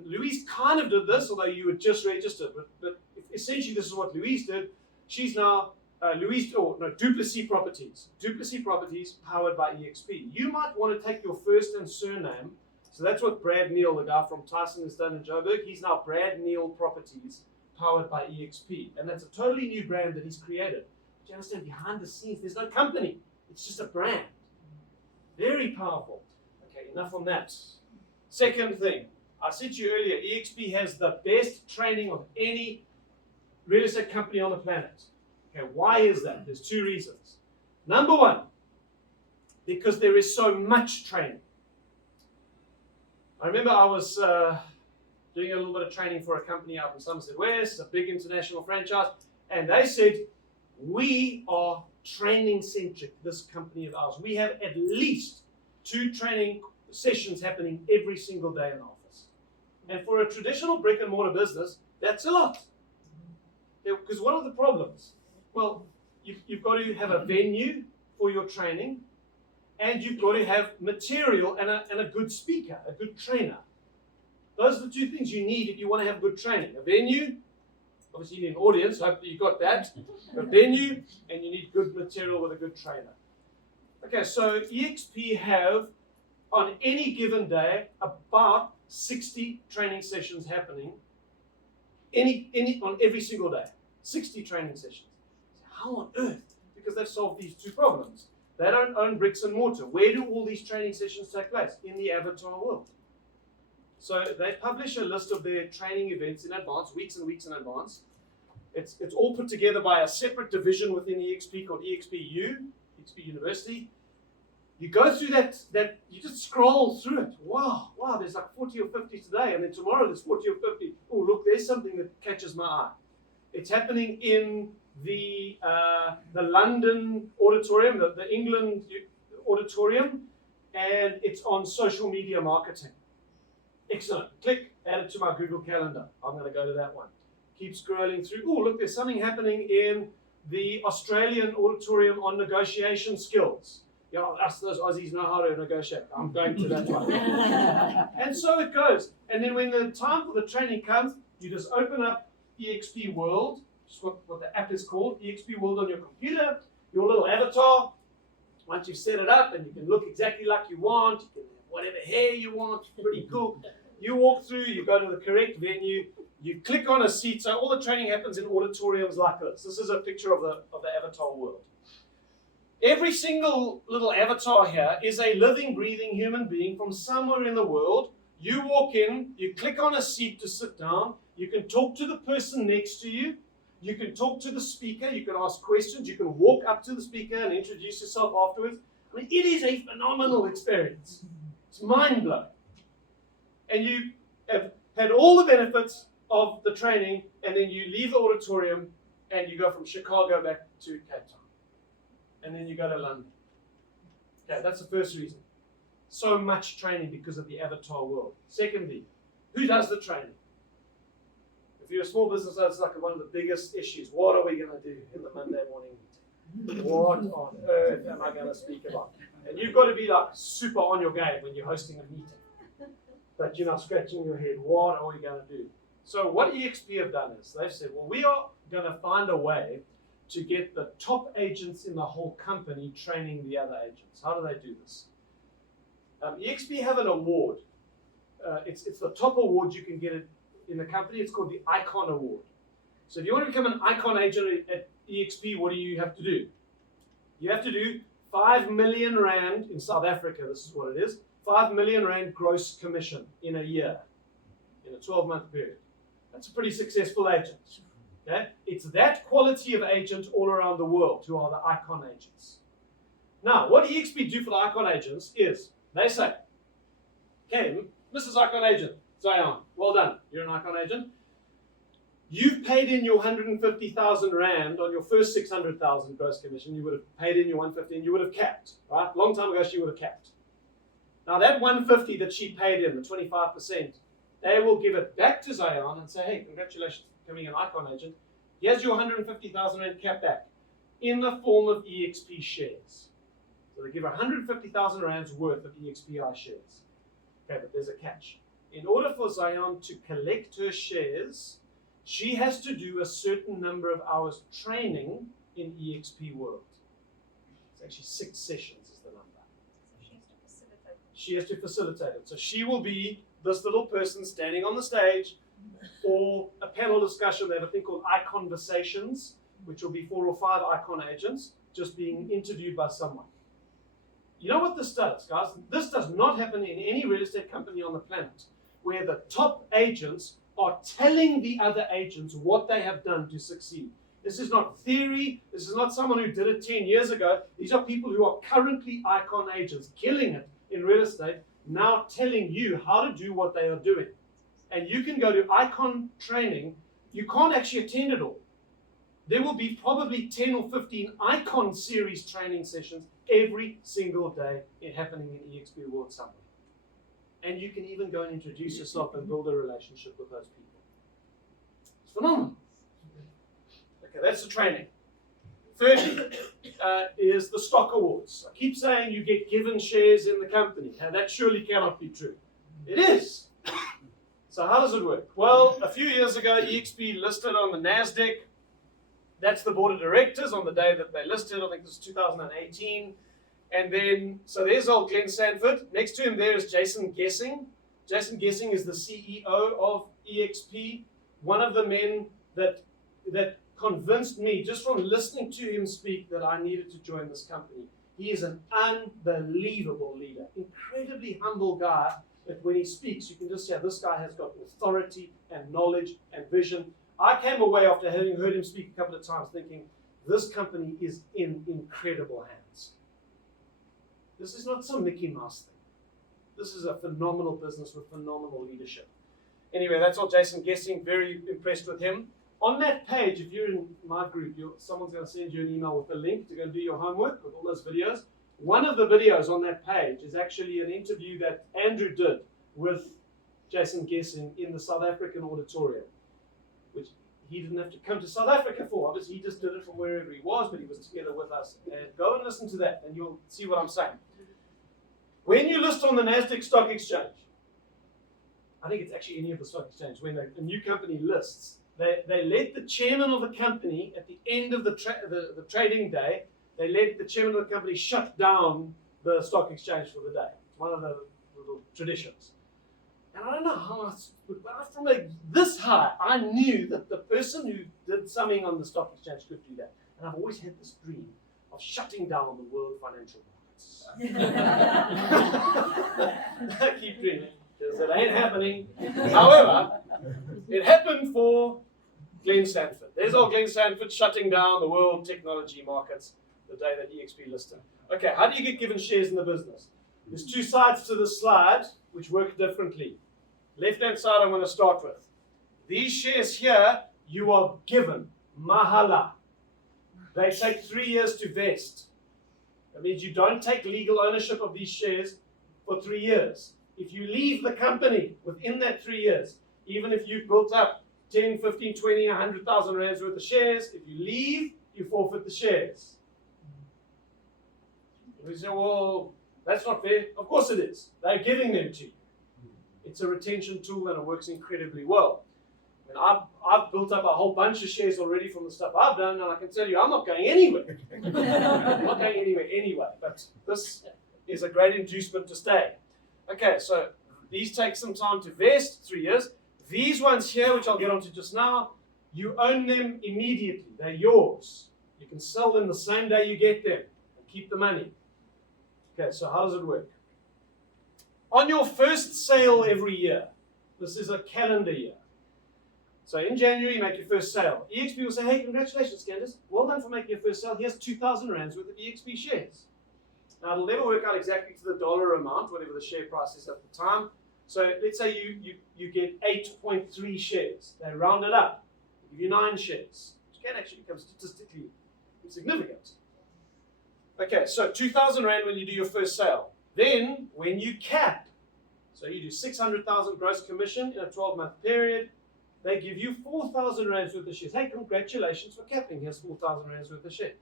Louise kind of did this, although you were just registered. But essentially, this is what Louise did. She's now Duplessis Properties. Duplessis Properties powered by EXP. You might want to take your first and surname. So that's what Brad Neal, the guy from Tyson, has done in Joburg. He's now Brad Neal Properties powered by EXP. And that's a totally new brand that he's created. But you understand, behind the scenes, there's no company. It's just a brand. Very powerful. Okay, enough on that. Second thing, I said to you earlier, EXP has the best training of any real estate company on the planet. Okay, why is that? There's two reasons. Number one, because there is so much training. I remember I was doing a little bit of training for a company out in Somerset West, a big international franchise, and they said, we are training-centric, this company of ours. We have at least 2 training sessions happening every single day in the office. And for a traditional brick-and-mortar business, that's a lot. Because what are the problems? Well, you've got to have a venue for your training, and you've got to have material and a good speaker, a good trainer. Those are the 2 things you need if you want to have good training. A venue, obviously you need an audience, hopefully you got that. A venue, and you need good material with a good trainer. Okay, so EXP have, on any given day, about 60 training sessions happening on every single day. 60 training sessions. How on earth? Because they've solved these 2 problems. They don't own bricks and mortar. Where do all these training sessions take place? In the avatar world. So they publish a list of their training events in advance, weeks and weeks in advance. It's all put together by a separate division within EXP called EXPU, EXP University. You go through that, you just scroll through it. Wow, there's like 40 or 50 today, and then tomorrow there's 40 or 50. Oh, look, there's something that catches my eye. It's happening in the London auditorium, the England auditorium, and it's on social media marketing. Excellent. Click, add it to my Google Calendar. I'm going to go to that one. Keep scrolling through. Oh, look, there's something happening in the Australian auditorium on negotiation skills. You know, us, those Aussies know how to negotiate. I'm going to that one. And so it goes. And then when the time for the training comes, you just open up EXP World, which is what the app is called, EXP World on your computer, your little avatar. Once you've set it up and you can look exactly like you want, you can have whatever hair you want, pretty cool. You walk through, you go to the correct venue, you click on a seat. So all the training happens in auditoriums like this. This is a picture of the avatar world. Every single little avatar here is a living, breathing human being from somewhere in the world. You walk in, you click on a seat to sit down, you can talk to the person next to you, you can talk to the speaker, you can ask questions, you can walk up to the speaker and introduce yourself afterwards. I mean, it is a phenomenal experience. It's mind-blowing. And you had all the benefits of the training, and then you leave the auditorium and you go from Chicago back to Cape Town. And then you go to London. Okay, that's the first reason. So much training because of the avatar world. Secondly, who does the training? If you're a small business, that's like one of the biggest issues. What are we going to do in the Monday morning meeting? What on earth am I going to speak about? And you've got to be like super on your game when you're hosting a meeting. But you're not scratching your head. What are we going to do? So what EXP have done is they've said, well, we are going to find a way to get the top agents in the whole company training the other agents. How do they do this? EXP have an award. It's the top award you can get it in the company. It's called the Icon Award. So if you want to become an Icon agent at EXP, what do you have to do? You have to do 5 million Rand in South Africa. This is what it is. 5 million Rand gross commission in a year, in a 12-month period. That's a pretty successful agent. Okay? It's that quality of agent all around the world who are the Icon agents. Now, what EXP do for the Icon agents is they say, okay, Mrs. Icon agent, Zion, well done. You're an Icon agent. You've paid in your 150,000 Rand on your first 600,000 gross commission. You would have paid in your 150 and you would have capped, right? Long time ago, she would have capped. Now, that 150 that she paid in, the 25%, they will give it back to Zion and say, hey, congratulations for becoming an Icon agent. Here's your 150,000 Rand cap back in the form of EXP shares. So they give her 150,000 Rands worth of EXPI shares. Okay, but there's a catch. In order for Zion to collect her shares, she has to do a certain number of hours training in EXP World. It's actually 6 sessions is the number. So she has to facilitate. She has to facilitate it. So she will be this little person standing on the stage, or a panel discussion. They have a thing called iConversations, which will be 4 or 5 Icon agents just being interviewed by someone. You know what this does, guys? This does not happen in any real estate company on the planet, where the top agents are telling the other agents what they have done to succeed. This is not theory. This is not someone who did it 10 years ago. These are people who are currently Icon agents, killing it in real estate, now telling you how to do what they are doing. And you can go to Icon training. You can't actually attend it all. There will be probably 10 or 15 Icon series training sessions every single day happening in EXP World somewhere. And you can even go and introduce yourself and build a relationship with those people. It's phenomenal. Okay, that's the training. Thirdly, is the stock awards. I keep saying you get given shares in the company. Now, that surely cannot be true. It is. So how does it work? Well, a few years ago, EXP listed on the NASDAQ. That's the board of directors on the day that they listed. I think this was 2018. And then, so there's old Glenn Sanford. Next to him there is Jason Gessing. Jason Gessing is the CEO of EXP. One of the men that convinced me, just from listening to him speak, that I needed to join this company. He is an unbelievable leader. Incredibly humble guy, that when he speaks, you can just say, this guy has got authority and knowledge and vision. I came away after having heard him speak a couple of times thinking, this company is in incredible hands. This is not some Mickey Mouse thing. This is a phenomenal business with phenomenal leadership. Anyway, that's all Jason Gessing. Very impressed with him. On that page, if you're in my group, someone's going to send you an email with a link to go do your homework with all those videos. One of the videos on that page is actually an interview that Andrew did with Jason Gessing in the South African auditorium, which he didn't have to come to South Africa for. Obviously, he just did it from wherever he was, but he was together with us. And go and listen to that, and you'll see what I'm saying. When you list on the NASDAQ stock exchange, I think it's actually any of the stock exchange, when a new company lists, they let the chairman of the company, at the end of the trading day, they let the chairman of the company shut down the stock exchange for the day. It's one of the little traditions. And I don't know how much, but from this high, I knew that the person who did something on the stock exchange could do that. And I've always had this dream of shutting down the world financial markets. I keep dreaming, because it ain't happening. However, it happened for Glenn Sanford. There's old Glenn Sanford shutting down the world technology markets the day that EXP listed. Okay, how do you get given shares in the business? There's 2 sides to the slide which work differently. Left-hand side I'm going to start with. These shares here, you are given. Mahala. They take 3 years to vest. That means you don't take legal ownership of these shares for 3 years. If you leave the company within that 3 years, even if you've built up 10, 15, 20, 100,000 rands worth of shares, if you leave, you forfeit the shares. We say, well, that's not fair. Of course it is. They're giving them to you. It's a retention tool and it works incredibly well. And I've built up a whole bunch of shares already from the stuff I've done, and I can tell you I'm not going anywhere. I'm not going anywhere anyway, but this is a great inducement to stay. Okay, so these take some time to vest, 3 years. These ones here, which I'll get onto just now, you own them immediately. They're yours. You can sell them the same day you get them and keep the money. Okay, so how does it work? On your first sale every year, this is a calendar year. So in January, you make your first sale. EXP will say, hey, congratulations, Candice. Well done for making your first sale. Here's 2,000 rands worth of EXP shares. Now, it'll never work out exactly to the dollar amount, whatever the share price is at the time. So let's say you get 8.3 shares. They round it up. They give you 9 shares, which can actually become statistically significant. Okay, so 2,000 rand when you do your first sale. Then, when you cap, so you do 600,000 gross commission in a 12-month period, they give you 4,000 rands worth of shares. Hey, congratulations for capping. Here's 4,000 rands worth of shares.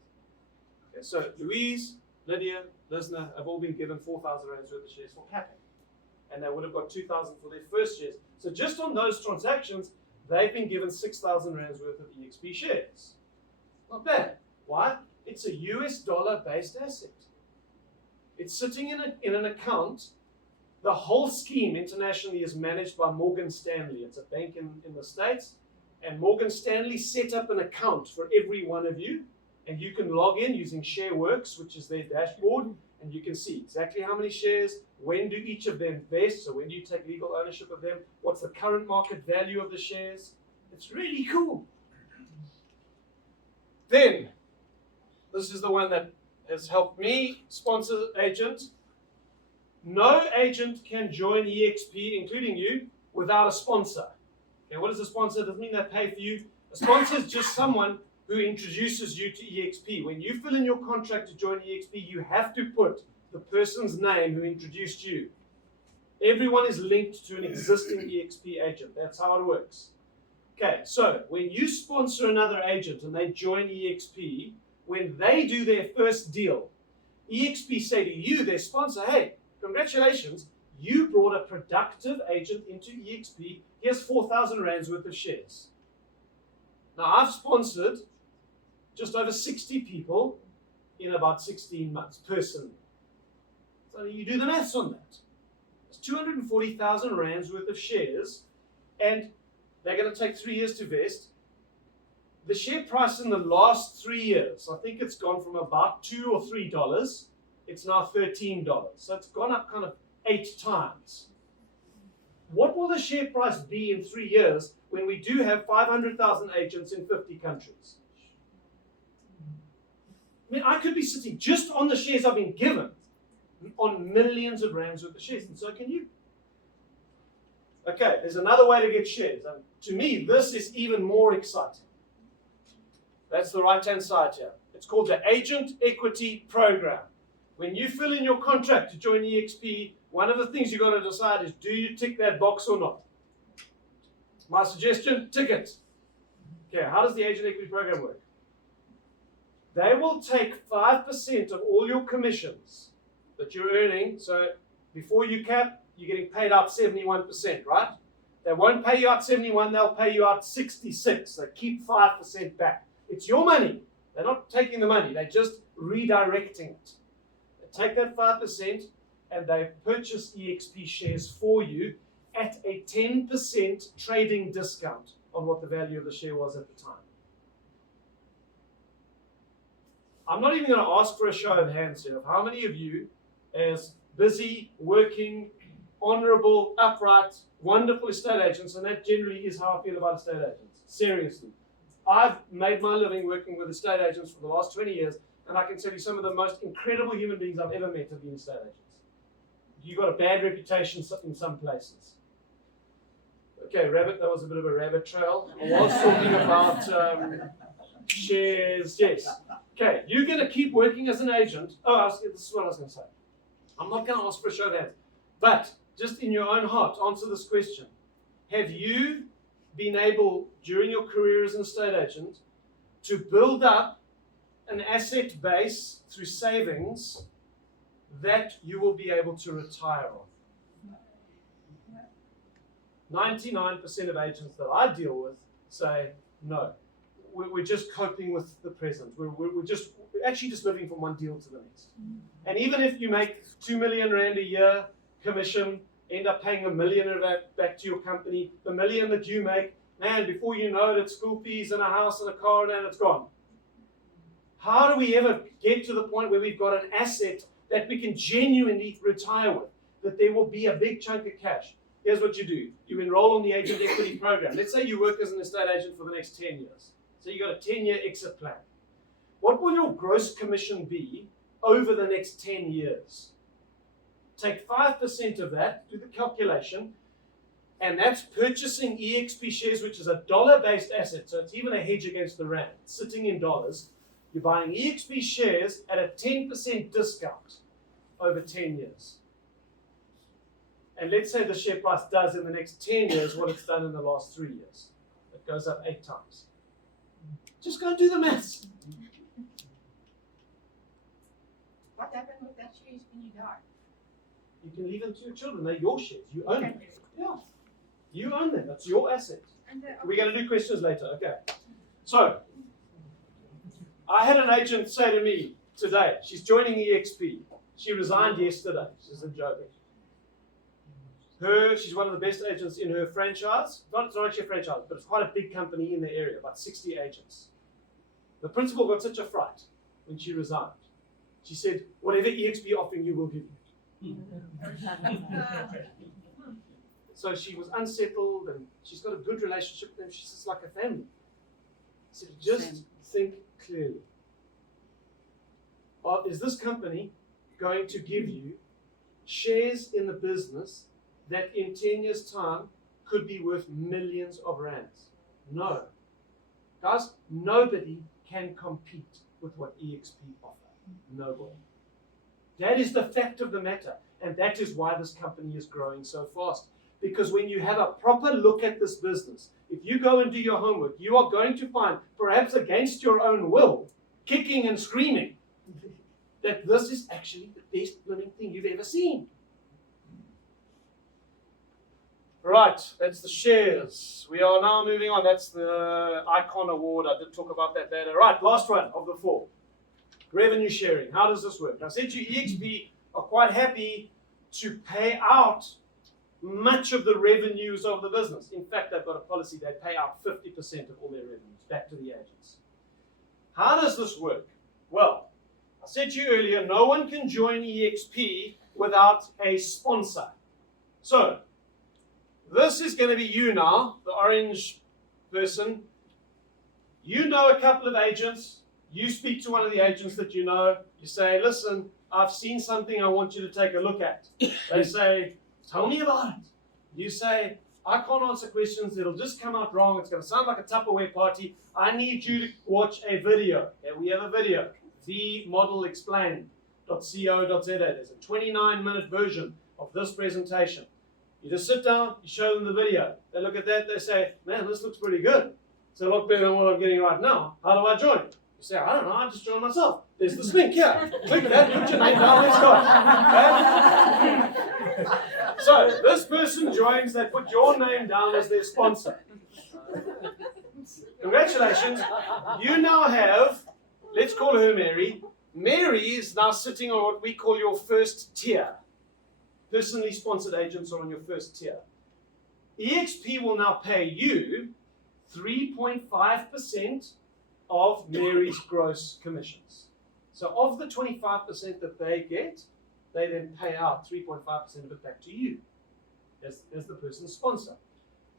Okay, so Louise, Lydia, Lisner have all been given 4,000 rands worth of shares for capping. And they would have got 2,000 for their first shares. So just on those transactions, they've been given 6,000 rands worth of EXP shares. Not bad. Why? It's a US dollar-based asset. It's sitting in an account. The whole scheme internationally is managed by Morgan Stanley. It's a bank in the States. And Morgan Stanley set up an account for every one of you. And you can log in using ShareWorks, which is their dashboard. And you can see exactly how many shares, when do each of them vest, so when do you take legal ownership of them, what's the current market value of the shares. It's really cool. Then, this is the one that has helped me sponsor agent. No agent can join EXP, including you, without a sponsor. Okay, what is a sponsor? It doesn't mean they pay for you. A sponsor is just someone who introduces you to EXP. When you fill in your contract to join EXP, you have to put the person's name who introduced you. Everyone is linked to an existing EXP agent. That's how it works. Okay, so when you sponsor another agent and they join EXP, when they do their first deal, EXP say to you, their sponsor, hey, congratulations, you brought a productive agent into EXP. Here's 4,000 rands worth of shares. Now, I've sponsored just over 60 people in about 16 months, personally. So you do the maths on that. It's 240,000 rands worth of shares, and they're going to take 3 years to vest. The share price in the last 3 years, I think it's gone from about $2 or $3. It's now $13. So it's gone up kind of 8 times. What will the share price be in 3 years when we do have 500,000 agents in 50 countries? I mean, I could be sitting just on the shares I've been given on millions of rands worth of shares, and so can you. Okay, there's another way to get shares. And to me, this is even more exciting. That's the right-hand side here. It's called the Agent Equity Program. When you fill in your contract to join EXP, one of the things you've got to decide is, do you tick that box or not? My suggestion, tick it. Okay, how does the Agent Equity Program work? They will take 5% of all your commissions that you're earning. So before you cap, you're getting paid out 71%, right? They won't pay you out 71, they'll pay you out 66. They keep 5% back. It's your money. They're not taking the money, they're just redirecting it. They take that 5% and they purchase EXP shares for you at a 10% trading discount on what the value of the share was at the time. I'm not even going to ask for a show of hands here of how many of you, as busy, working, honorable, upright, wonderful estate agents, and that generally is how I feel about estate agents. Seriously. I've made my living working with estate agents for the last 20 years, and I can tell you some of the most incredible human beings I've ever met have been estate agents. You've got a bad reputation in some places. Okay, rabbit, that was a bit of a rabbit trail. I was talking about shares, yes. Okay, you're going to keep working as an agent. This is what I was going to say. I'm not going to ask for a show of hands, but just in your own heart, answer this question. Have you been able, during your career as an estate agent, to build up an asset base through savings that you will be able to retire on? 99% of agents that I deal with say, no, we're just coping with the present. We're actually just living from one deal to the next. And even if you make 2 million rand a year commission, end up paying 1 million of that back to your company, the million that you make, man, before you know it, it's school fees and a house and a car and it's gone. How do we ever get to the point where we've got an asset that we can genuinely retire with, that there will be a big chunk of cash? Here's what you do. You enroll on the agent equity program. Let's say you work as an estate agent for the next 10 years. So you've got a 10-year exit plan. What will your gross commission be over the next 10 years? Take 5% of that, do the calculation, and that's purchasing EXP shares, which is a dollar-based asset, so it's even a hedge against the rand, sitting in dollars. You're buying EXP shares at a 10% discount over 10 years. And let's say the share price does in the next 10 years what it's done in the last 3 years. It goes up 8 times. Just go and do the maths. What happened with that shares when you die? You can leave them to your children. They're your shares. You own them. Yeah. You own them. That's your asset. We're going to do questions later. Okay. So, I had an agent say to me today, she's joining EXP. She resigned yesterday. She isn't joking. She's one of the best agents in her franchise. It's not actually a franchise, but it's quite a big company in the area, about 60 agents. The principal got such a fright when she resigned. She said, whatever EXP offering you, will give you. So she was unsettled and she's got a good relationship with them. She's just like a family. I said, just think clearly. Is this company going to give you shares in the business that in 10 years' time could be worth millions of rands? No. Guys, nobody can compete with what EXP offer. Nobody. That is the fact of the matter. And that is why this company is growing so fast. Because when you have a proper look at this business, if you go and do your homework, you are going to find, perhaps against your own will, kicking and screaming, that this is actually the best living thing you've ever seen. Right, that's the shares. We are now moving on. That's the Icon Award. I did talk about that later. Right, last one of the 4. Revenue sharing. How does this work? I said to you, EXP are quite happy to pay out much of the revenues of the business. In fact, they've got a policy, they pay out 50% of all their revenues back to the agents. How does this work? Well, I said to you earlier, no one can join EXP without a sponsor. So, this is going to be you now, the orange person. You know a couple of agents. You speak to one of the agents that you know. You say, listen, I've seen something I want you to take a look at. They say, tell me about it. You say, I can't answer questions. It'll just come out wrong. It's going to sound like a Tupperware party. I need you to watch a video. Okay, we have a video. themodelexplained.co.za. There's a 29-minute version of this presentation. You just sit down, you show them the video. They look at that, they say, man, this looks pretty good. It's a lot better than what I'm getting right now. How do I join? You say, I don't know, I just joined myself. There's this link here. Click that, put your name down, let's go. Okay? So, this person joins, they put your name down as their sponsor. Congratulations. You now have, let's call her Mary. Mary is now sitting on what we call your first tier. Personally sponsored agents are on your first tier. EXP will now pay you 3.5% of Mary's gross commissions. So of the 25% that they get, they then pay out 3.5% of it back to you as the person's sponsor.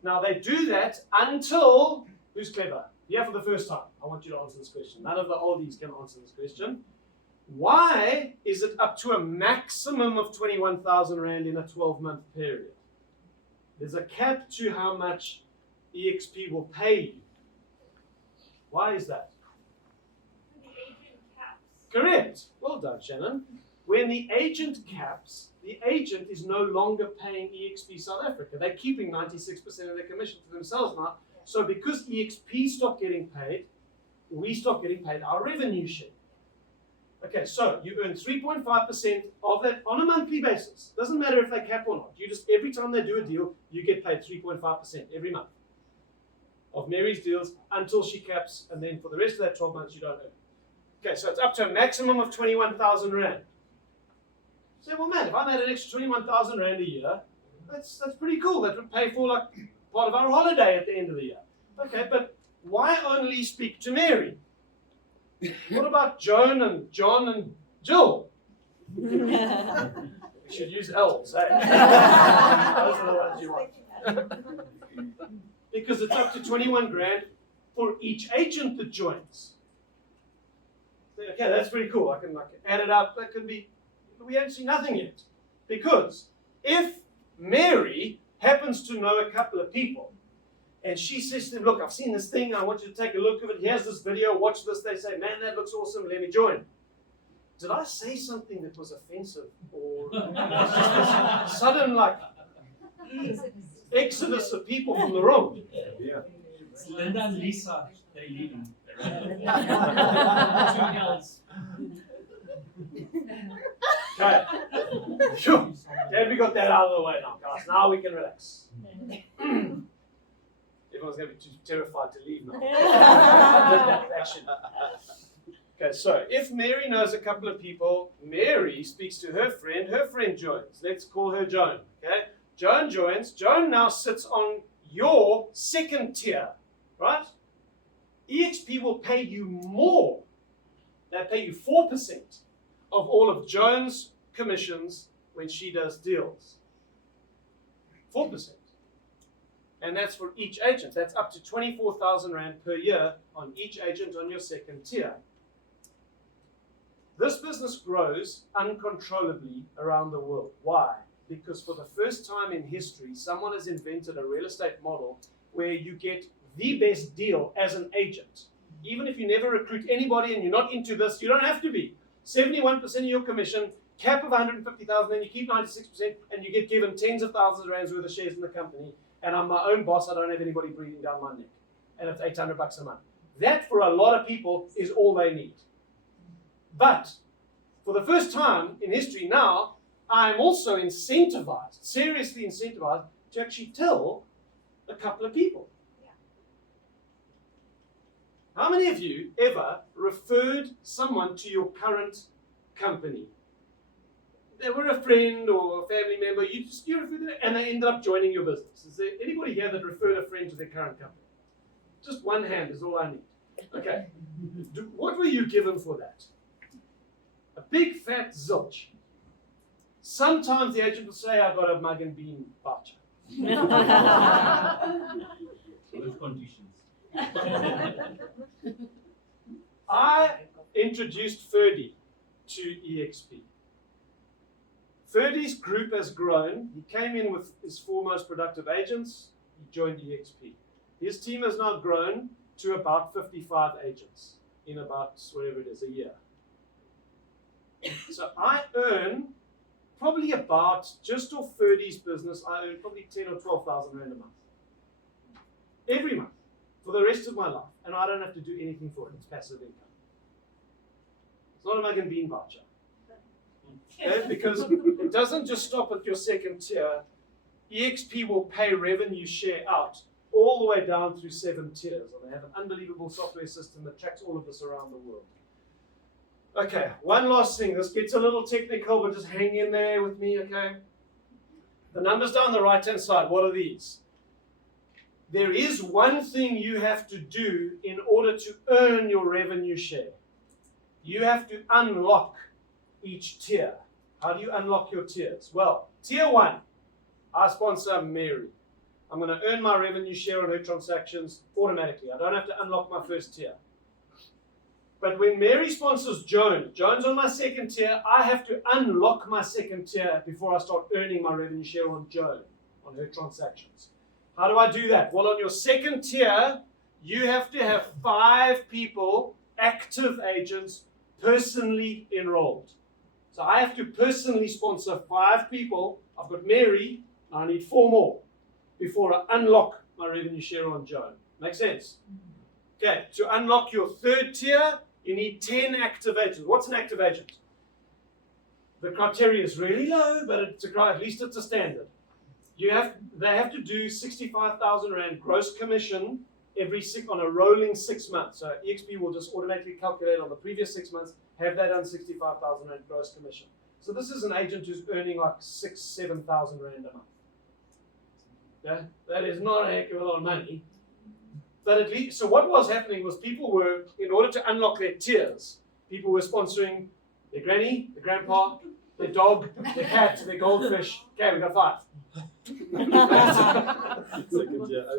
Now they do that until, who's clever? Yeah, for the first time. I want you to answer this question. None of the oldies can answer this question. Why is it up to a maximum of 21,000 Rand in a 12-month period? There's a cap to how much EXP will pay you. Why is that? The agent caps. Correct. Well done, Shannon. When the agent caps, the agent is no longer paying EXP South Africa. They're keeping 96% of their commission to themselves now. So because EXP stopped getting paid, we stop getting paid our revenue share. Okay, so you earn 3.5% of that on a monthly basis. Doesn't matter if they cap or not. You just, every time they do a deal, you get paid 3.5% every month of Mary's deals until she caps, and then for the rest of that 12 months, you don't earn. Okay, so it's up to a maximum of 21,000 Rand. Say, well, man, if I made an extra 21,000 Rand a year, that's pretty cool. That would pay for like part of our holiday at the end of the year. Okay, but why only speak to Mary? What about Joan and John and Jill? We should use L's, eh? Those are the ones you want. Because it's up to 21 grand for each agent that joins. Okay, that's pretty cool. I can add it up. That could be, we haven't seen nothing yet. Because if Mary happens to know a couple of people, and she says to them, look, I've seen this thing, I want you to take a look at it, here's this video, watch this, they say, man, that looks awesome, let me join. Did I say something that was offensive? Or was just this sudden, like, exodus of people from the room? Yeah. Linda and Lisa, they're leaving. Two girls. Okay. Sure. Then we got that out of the way now, guys. Now we can relax. Everyone's going to be too terrified to leave now. I did that action. Okay, so if Mary knows a couple of people, Mary speaks to her friend joins. Let's call her Joan. Okay? Joan joins. Joan now sits on your second tier, right? EXP will pay you more. They pay you 4% of all of Joan's commissions when she does deals. 4%. And that's for each agent. That's up to 24,000 Rand per year on each agent on your second tier. This business grows uncontrollably around the world. Why? Because for the first time in history, someone has invented a real estate model where you get the best deal as an agent. Even if you never recruit anybody and you're not into this, you don't have to be. 71% of your commission, cap of 150,000, and you keep 96%, and you get given tens of thousands of rands worth of shares in the company. And I'm my own boss, I don't have anybody breathing down my neck. And it's $800 a month. That, for a lot of people, is all they need. But, for the first time in history now, I'm also incentivized, seriously incentivized, to actually tell a couple of people. Yeah. How many of you ever referred someone to your current company? They were a friend or a family member, you referred them, and they ended up joining your business. Is there anybody here that referred a friend to their current company? Just one hand is all I need. Okay. What were you given for that? A big fat zilch. Sometimes the agent will say, I got a mug and bean voucher. With conditions. I introduced Ferdy to EXP. Ferdy's group has grown. He came in with his four most productive agents. He joined EXP. His team has now grown to about 55 agents in about, whatever it is, a year. So I earn probably about, just off Ferdy's business, I earn probably 10 or 12,000 Rand a month. Every month, for the rest of my life. And I don't have to do anything for it. It's passive income. It's not a mug and bean voucher. Okay? Because it doesn't just stop at your second tier. EXP will pay revenue share out all the way down through 7 tiers. And they have an unbelievable software system that tracks all of this around the world. Okay, one last thing. This gets a little technical, but just hang in there with me, okay? The numbers down the right-hand side, what are these? There is one thing you have to do in order to earn your revenue share. You have to unlock each tier. How do you unlock your tiers? Well, tier 1, I sponsor Mary. I'm going to earn my revenue share on her transactions automatically. I don't have to unlock my first tier. But when Mary sponsors Joan, Joan's on my second tier, I have to unlock my second tier before I start earning my revenue share on Joan on her transactions. How do I do that? Well, on your second tier, you have to have 5 people, active agents, personally enrolled. So I have to personally sponsor 5 people. I've got Mary, I need 4 more before I unlock my revenue share on Joan. Make sense? Okay, to unlock your third tier, you need 10 active agents. What's an active agent? The criteria is really low, but at least it's a standard. They have to do 65,000 Rand gross commission on a rolling 6 months. So EXP will just automatically calculate on the previous 6 months, have that done 65,000 Rand gross commission. So this is an agent who's earning like 6,000-7,000 Rand a month. Yeah? That is not a heck of a lot of money. But at least, so what was happening was people were, in order to unlock their tiers, people were sponsoring their granny, their grandpa, their dog, their cat, their goldfish. Okay, we got 5.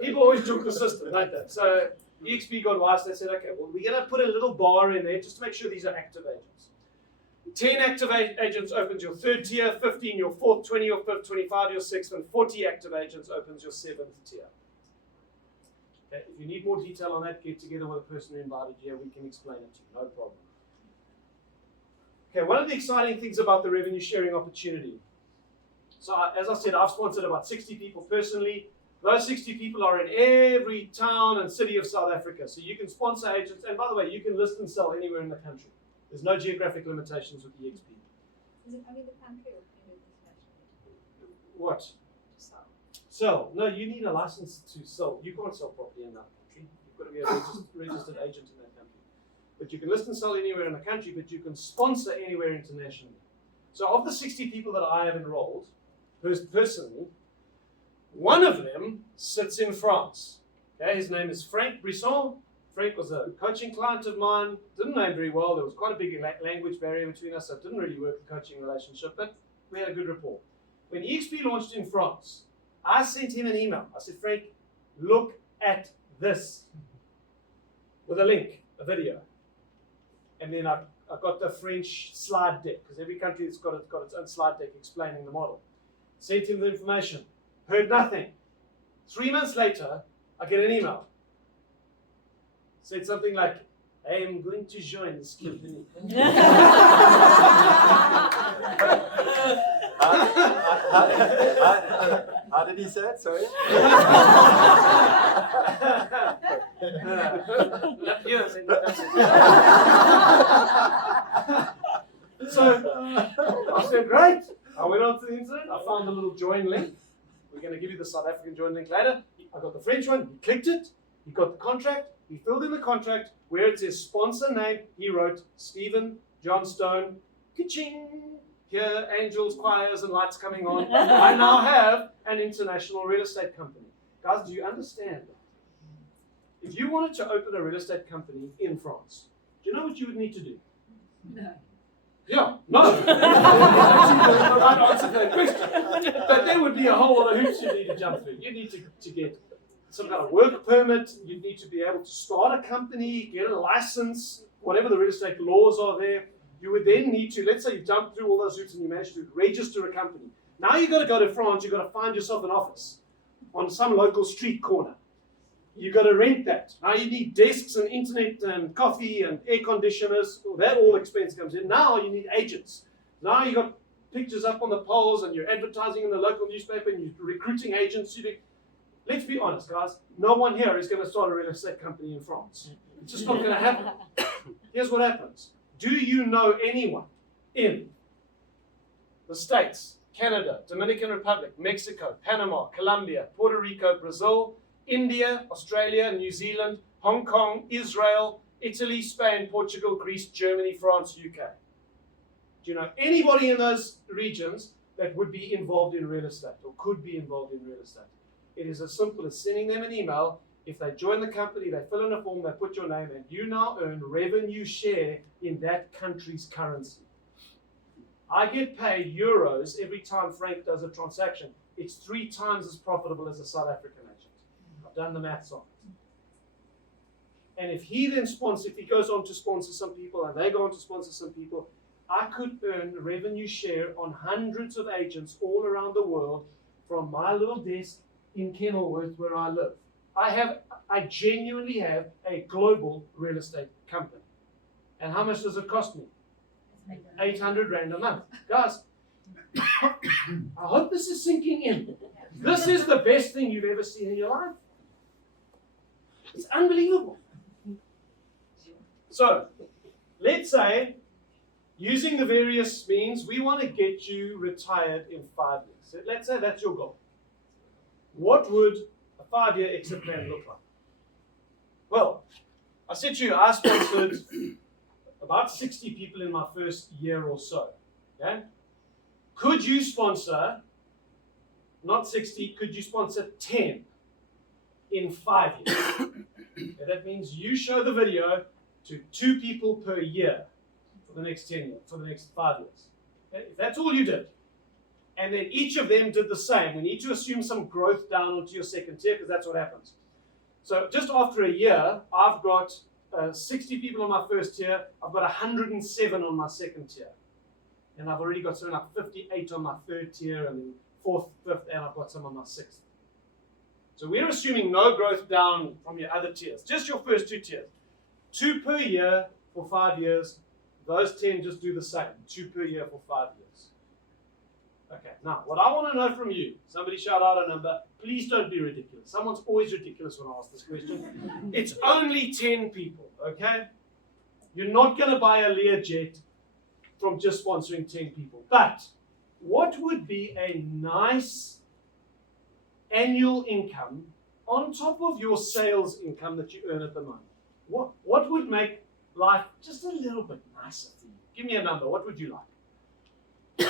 People always joke the system, don't they? So EXP got wise. They said, okay, well, we're going to put a little bar in there just to make sure these are active agents. 10 active agents opens your third tier, 15 your fourth, 20 your fifth, 25 your sixth, and 40 active agents opens your 7th tier. Okay, if you need more detail on that, get together with a person who invited you. We can explain it to you, no problem. Okay, one of the exciting things about the revenue sharing opportunity. So as I said, I've sponsored about 60 people personally. Those 60 people are in every town and city of South Africa. So you can sponsor agents. And by the way, you can list and sell anywhere in the country. There's no geographic limitations with EXP. Is it only the country or can you internationally? What? Sell. Sell. No, you need a license to sell. You can't sell property in that country. You've got to be a registered agent in that country. But you can list and sell anywhere in the country, but you can sponsor anywhere internationally. So of the 60 people that I have enrolled, personally, one of them sits in France. Okay, his name is Frank Brisson. Frank was a coaching client of mine. Didn't know him very well. There was quite a big language barrier between us, so it didn't really work the coaching relationship, but we had a good rapport. When EXP launched in France, I sent him an email. I said, Frank, look at this. With a link, a video. And then I got the French slide deck, because every country has got its own slide deck explaining the model. Sent him the information. Heard nothing. 3 months later, I get an email. Said something like, I am going to join this company. How did he say it? Sorry. So I said, great. I went onto the internet. I found the little join link. We're going to give you the South African join link later. I got the French one. He clicked it. He got the contract. He filled in the contract where it says sponsor name. He wrote Stephen Johnstone. Ka-ching. Here, angels, choirs, and lights coming on. I now have an international real estate company. Guys, do you understand that? If you wanted to open a real estate company in France, do you know what you would need to do? No. Yeah, no. That's the right answer to that question. But there would be a whole lot of hoops you need to jump through. You need to get some kind of work permit. You need to be able to start a company, get a license, whatever the real estate laws are there. You would then need to, let's say you jump through all those hoops and you manage to register a company. Now you've got to go to France, you've got to find yourself an office on some local street corner. You've got to rent that. Now you need desks and internet and coffee and air conditioners. Well, that all expense comes in. Now you need agents. Now you've got pictures up on the poles and you're advertising in the local newspaper and you're recruiting agents. Let's be honest, guys. No one here is going to start a real estate company in France. It's just not going to happen. Here's what happens. Do you know anyone in the States, Canada, Dominican Republic, Mexico, Panama, Colombia, Puerto Rico, Brazil, India, Australia, New Zealand, Hong Kong, Israel, Italy, Spain, Portugal, Greece, Germany, France, UK? Do you know anybody in those regions that would be involved in real estate or could be involved in real estate? It is as simple as sending them an email. If they join the company, they fill in a form, they put your name, and you now earn revenue share in that country's currency. I get paid euros every time Frank does a transaction. It's 3 times as profitable as a South African agent. I've done the maths on it. And if he goes on to sponsor some people, and they go on to sponsor some people, I could earn revenue share on hundreds of agents all around the world from my little desk in Kenilworth where I live. I genuinely have a global real estate company. And how much does it cost me? 800 Rand a month. Guys, I hope this is sinking in. This is the best thing you've ever seen in your life. It's unbelievable. So, let's say, using the various means, we want to get you retired in 5 years. So let's say that's your goal. What would a 5-year exit plan look like? Well, I said to you, I sponsored about 60 people in my first year or so. Okay? Could you sponsor, not 60, could you sponsor 10 in 5 years? Okay, that means you show the video to 2 people per year for the next 10 years, for the next 5 years. Okay? If that's all you did, and then each of them did the same, we need to assume some growth down onto your second tier because that's what happens. So just after a year, I've got 60 people on my first tier, I've got 107 on my second tier. And I've already got something like 58 on my third tier, and then fourth, fifth, and I've got some on my sixth. So we're assuming no growth down from your other tiers, just your first 2 tiers. 2 per year for 5 years. Those 10 just do the same, 2 per year for 5 years. Okay, now what I want to know from you, somebody shout out a number. Please don't be ridiculous. Someone's always ridiculous when I ask this question. It's only 10 people, okay? You're not going to buy a Learjet from just sponsoring 10 people. But what would be a nice annual income on top of your sales income that you earn at the moment? What would make life just a little bit nicer for you? Give me a number. What would you like?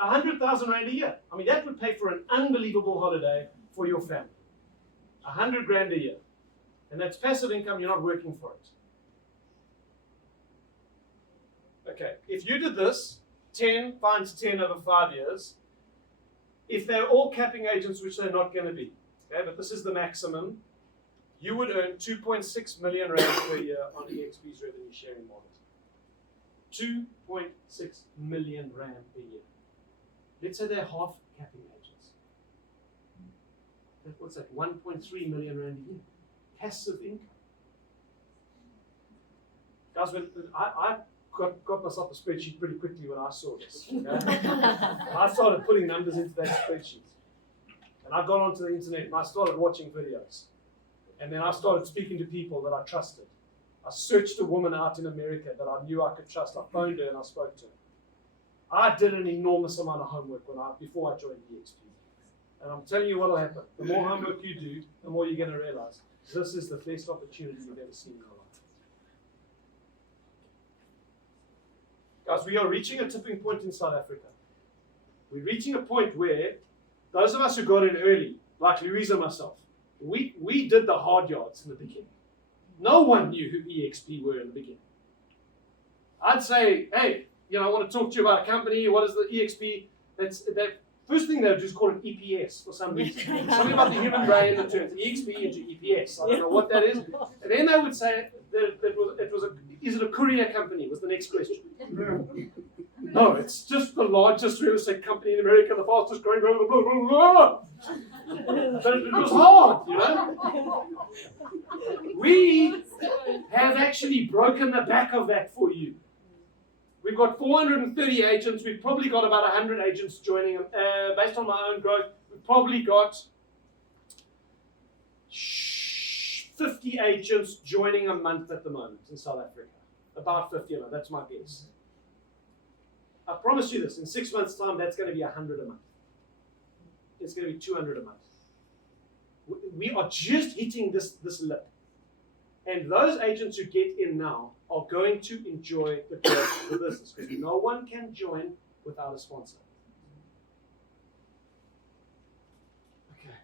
100,000 Rand a year. I mean, that would pay for an unbelievable holiday for your family. 100 grand a year. And that's passive income, you're not working for it. Okay, if you did this, 10 times 10 over 5 years, if they're all capping agents, which they're not going to be, okay, but this is the maximum, you would earn 2.6 million Rand per year on EXP's revenue sharing model. 2.6 million Rand a year. Let's say they're half capping agents. What's that? 1.3 million Rand a year. Passive income. Guys, I got myself a spreadsheet pretty quickly when I saw this. Okay? I started putting numbers into that spreadsheet. And I got onto the internet and I started watching videos. And then I started speaking to people that I trusted. I searched a woman out in America that I knew I could trust. I phoned her and I spoke to her. I did an enormous amount of homework before I joined EXP. And I'm telling you what will happen. The more homework you do, the more you're going to realize this is the best opportunity you've ever seen in your life. Guys, we are reaching a tipping point in South Africa. We're reaching a point where those of us who got in early, like Louise and myself, we did the hard yards in the beginning. No one knew who EXP were in the beginning. I'd say, hey, I want to talk to you about a company. What is the EXP? That first thing they would just call it EPS for some reason. Something about the human brain that turns EXP into EPS. I don't know what that is. And then they would say that is it a courier company? Was the next question. No, it's just the largest real estate company in America, the fastest growing, blah, blah, blah, blah. But it was hard, We have actually broken the back of that for you. We've got 430 agents. We've probably got about 100 agents joining them. Based on my own growth, we've probably got 50 agents joining a month at the moment in South Africa. About 50 a month, that's my guess. I promise you this, in 6 months' time, that's going to be 100 a month. It's going to be 200 a month. We are just hitting this lip. And those agents who get in now are going to enjoy the growth of the business because no one can join without a sponsor. Okay.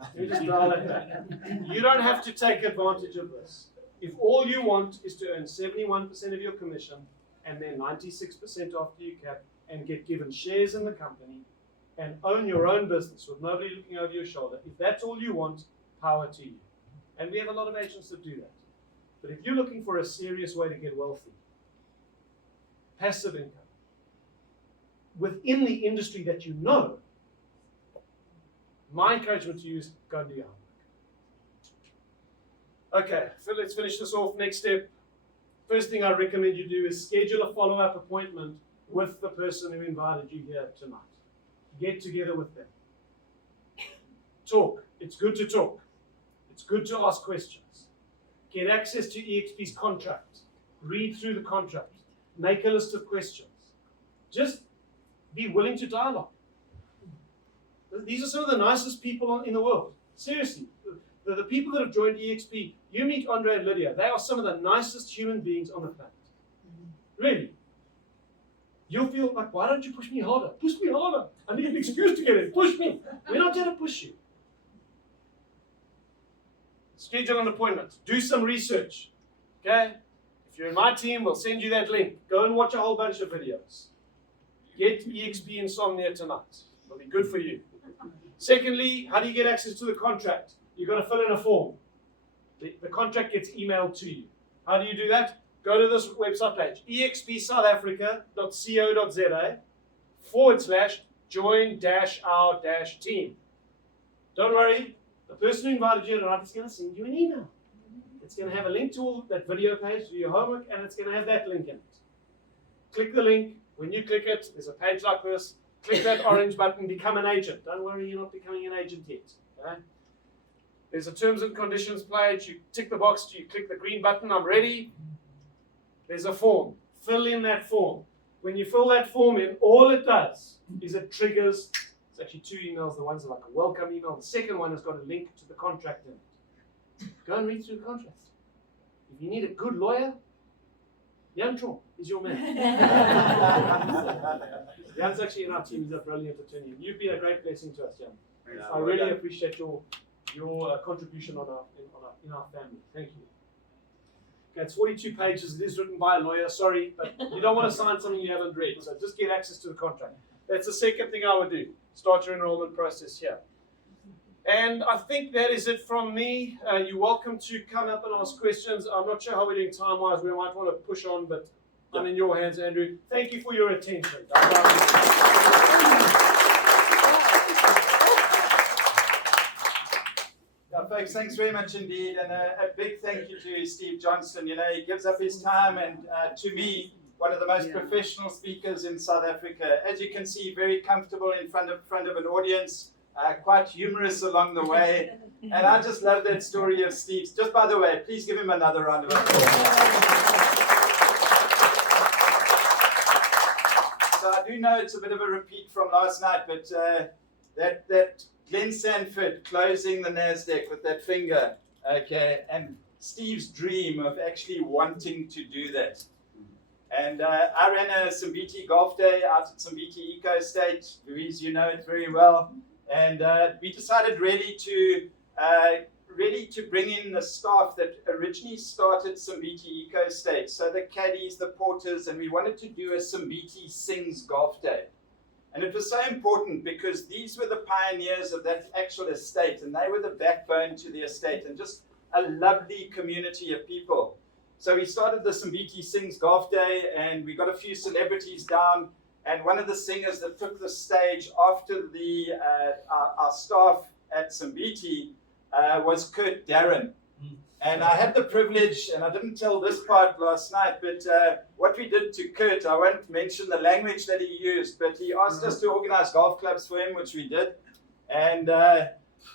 Let me just dial that back. You don't have to take advantage of this. If all you want is to earn 71% of your commission and then 96% after you cap and get given shares in the company and own your own business with nobody looking over your shoulder, if that's all you want, power to you. And we have a lot of agents that do that. But if you're looking for a serious way to get wealthy, passive income, within the industry that you know, my encouragement to you is go and do your homework. Okay, so let's finish this off. Next step. First thing I recommend you do is schedule a follow-up appointment with the person who invited you here tonight. Get together with them. Talk. It's good to talk. It's good to ask questions. Get access to EXP's contract. Read through the contract. Make a list of questions. Just be willing to dialogue. These are some of the nicest people in the world. Seriously. The people that have joined EXP, you meet Andre and Lydia, they are some of the nicest human beings on the planet. Really. You'll feel like, why don't you push me harder? Push me harder. I need an excuse to get in. Push me. We're not going to push you. Schedule an appointment. Do some research. Okay? If you're in my team, we'll send you that link. Go and watch a whole bunch of videos. Get EXP Insomnia tonight. It'll be good for you. Secondly, how do you get access to the contract? You've got to fill in a form. The contract gets emailed to you. How do you do that? Go to this website page, expsouthafrica.co.za/join-our-team. Don't worry, the person who invited you tonight is going to send you an email. It's going to have a link to that video page, do your homework, and it's going to have that link in it. Click the link. When you click it, there's a page like this. Click that orange button, become an agent. Don't worry, you're not becoming an agent yet. Okay? There's a terms and conditions page. You tick the box, you click the green button, I'm ready. There's a form. Fill in that form. When you fill that form in, all it does is it triggers, it's actually two emails. The one's like a welcome email. The second one has got a link to the contract in it. Go and read through the contract. If you need a good lawyer, Jan Tron is your man. Jan's actually in our team. He's a brilliant attorney. You've been a great blessing to us, Jan. I really appreciate your contribution in our family. Thank you. Okay, it's 42 pages. It is written by a lawyer. Sorry, but you don't want to sign something you haven't read. So just get access to the contract. That's the second thing I would do. Start your enrollment process here. And I think that is it from me. You're welcome to come up and ask questions. I'm not sure how we're doing time-wise. We might want to push on, but I'm in your hands, Andrew. Thank you for your attention. Folks, thanks very much indeed, and a big thank you to Steve Johnston. You know, he gives up his time, and to me, one of the most professional speakers in South Africa. As you can see, very comfortable in front of an audience, quite humorous along the way, and I just love that story of Steve's. Just by the way, please give him another round of applause. So I do know it's a bit of a repeat from last night, but that Glenn Sanford closing the NASDAQ with that finger, okay, and Steve's dream of actually wanting to do that. And I ran a Simbiti golf day out at Simbiti Eco Estate. Louise, you know it very well. And we decided really to bring in the staff that originally started Simbiti Eco Estate. So the caddies, the porters, and we wanted to do a Simbiti Sings golf day. And it was so important because these were the pioneers of that actual estate, and they were the backbone to the estate, and just a lovely community of people. So we started the Simbiti Sings Golf Day, and we got a few celebrities down, and one of the singers that took the stage after our staff at Simbiti was Kurt Darren. And I had the privilege, and I didn't tell this part last night, but what we did to Kurt, I won't mention the language that he used, but he asked us to organize golf clubs for him, which we did, and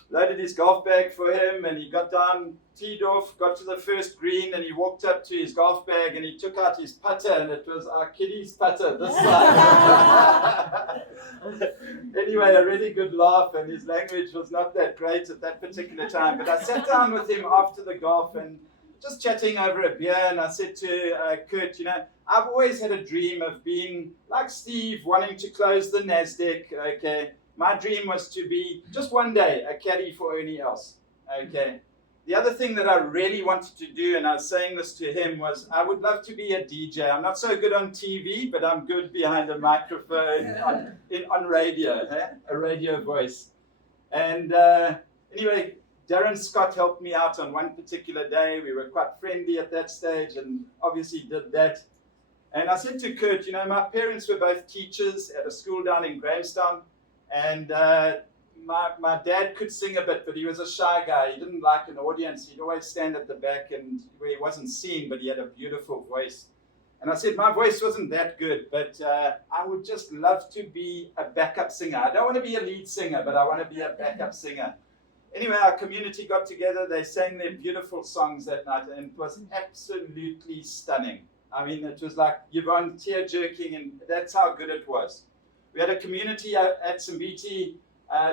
loaded his golf bag for him, and he got down, teed off, got to the first green, and he walked up to his golf bag, and he took out his putter, and it was our kiddie's putter, this side. Anyway, a really good laugh, and his language was not that great at that particular time, but I sat down with him after the golf, and just chatting over a beer, and I said to Kurt, you know, I've always had a dream of being like Steve, wanting to close the NASDAQ, okay. My dream was to be, just one day, a caddy for Ernie Els. Okay. The other thing that I really wanted to do, and I was saying this to him, was I would love to be a DJ. I'm not so good on TV, but I'm good behind a microphone on radio, a radio voice. And anyway, Darren Scott helped me out on one particular day. We were quite friendly at that stage, and obviously did that. And I said to Kurt, you know, my parents were both teachers at a school down in Grahamstown, and my dad could sing a bit, but he was a shy guy. He didn't like an audience. He'd always stand at the back and where he wasn't seen, but he had a beautiful voice. And I said, my voice wasn't that good, but I would just love to be a backup singer. I don't want to be a lead singer, but I want to be a backup singer. Anyway, our community got together. They sang their beautiful songs that night, and it was absolutely stunning. I mean, it was like Yvonne tear-jerking, and that's how good it was. We had a community at Simbiti.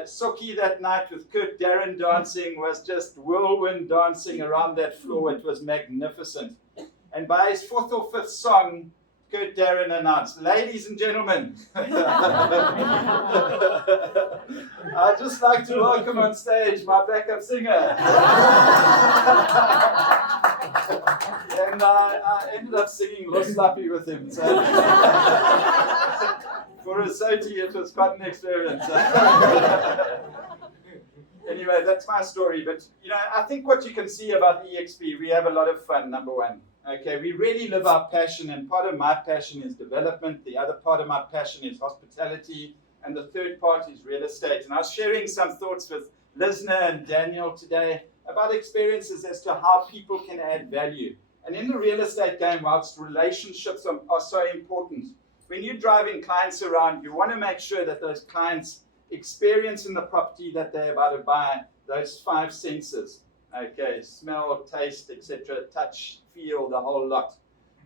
Soki that night with Kurt Darren dancing was just whirlwind dancing around that floor. It was magnificent. And by his fourth or fifth song, Kurt Darren announced, "Ladies and gentlemen, I'd just like to welcome on stage my backup singer." And I ended up singing Los Lapi with him. So for a Soti, it was quite an experience. Anyway, that's my story. But you know, I think what you can see about EXP, we have a lot of fun, number one. Okay, we really live our passion, and part of my passion is development. The other part of my passion is hospitality, and the third part is real estate. And I was sharing some thoughts with Lisna and Daniel today about experiences as to how people can add value. And in the real estate game, whilst relationships are so important, when you're driving clients around, you want to make sure that those clients experience in the property that they're about to buy those 5 senses. Okay, smell, taste, etc., touch, feel, the whole lot.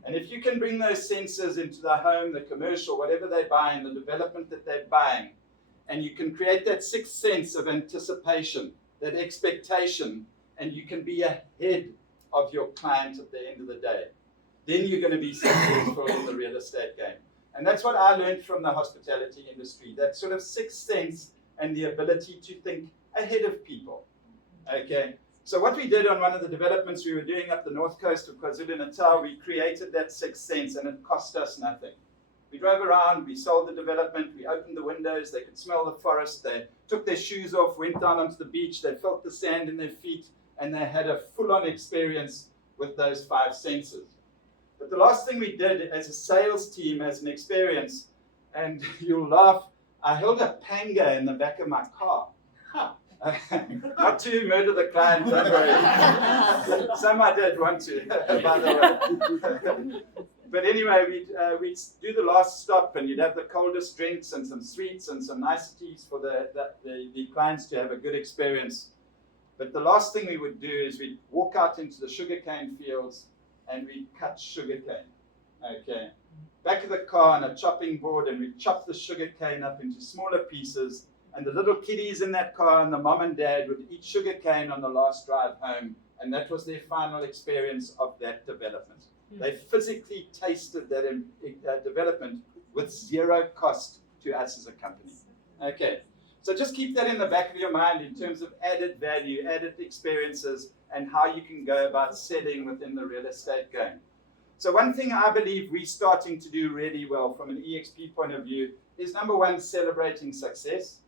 And if you can bring those senses into the home, the commercial, whatever they're buying, the development that they're buying, and you can create that 6th sense of anticipation, that expectation, and you can be ahead of your client at the end of the day, then you're going to be successful in the real estate game. And that's what I learned from the hospitality industry, that sort of 6th sense and the ability to think ahead of people. Okay. So what we did on one of the developments we were doing up the north coast of KwaZulu-Natal, we created that 6th sense, and it cost us nothing. We drove around, we sold the development, we opened the windows, they could smell the forest, they took their shoes off, went down onto the beach, they felt the sand in their feet, and they had a full-on experience with those 5 senses. But the last thing we did as a sales team, as an experience, and you'll laugh, I held a panga in the back of my car. Not to murder the client, don't worry. Some I did want to, by the way. But anyway, we'd do the last stop, and you'd have the coldest drinks and some sweets and some niceties for the clients to have a good experience. But the last thing we would do is we'd walk out into the sugarcane fields and we'd cut sugarcane. Okay. Back of the car on a chopping board, and we'd chop the sugarcane up into smaller pieces. And the little kiddies in that car and the mom and dad would eat sugarcane on the last drive home. And that was their final experience of that development. They physically tasted that development with 0 cost to us as a company. Okay, so just keep that in the back of your mind in terms of added value, added experiences, and how you can go about selling within the real estate game. So one thing I believe we're starting to do really well from an EXP point of view is, number one, celebrating success.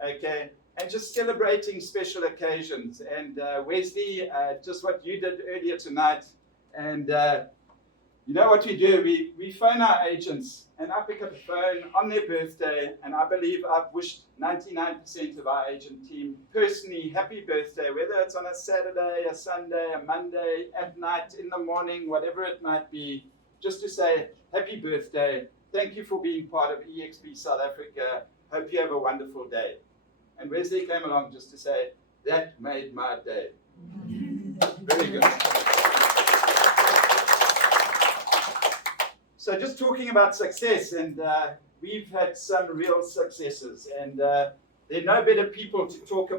Okay, and just celebrating special occasions. And Wesley, just what you did earlier tonight, and you know what we do? We phone our agents, and I pick up the phone on their birthday, and I believe I've wished 99% of our agent team personally happy birthday, whether it's on a Saturday, a Sunday, a Monday, at night, in the morning, whatever it might be, just to say happy birthday, thank you for being part of EXP South Africa, hope you have a wonderful day. And Wesley came along just to say, that made my day. Very good. So just talking about success, and we've had some real successes, and there are no better people to talk about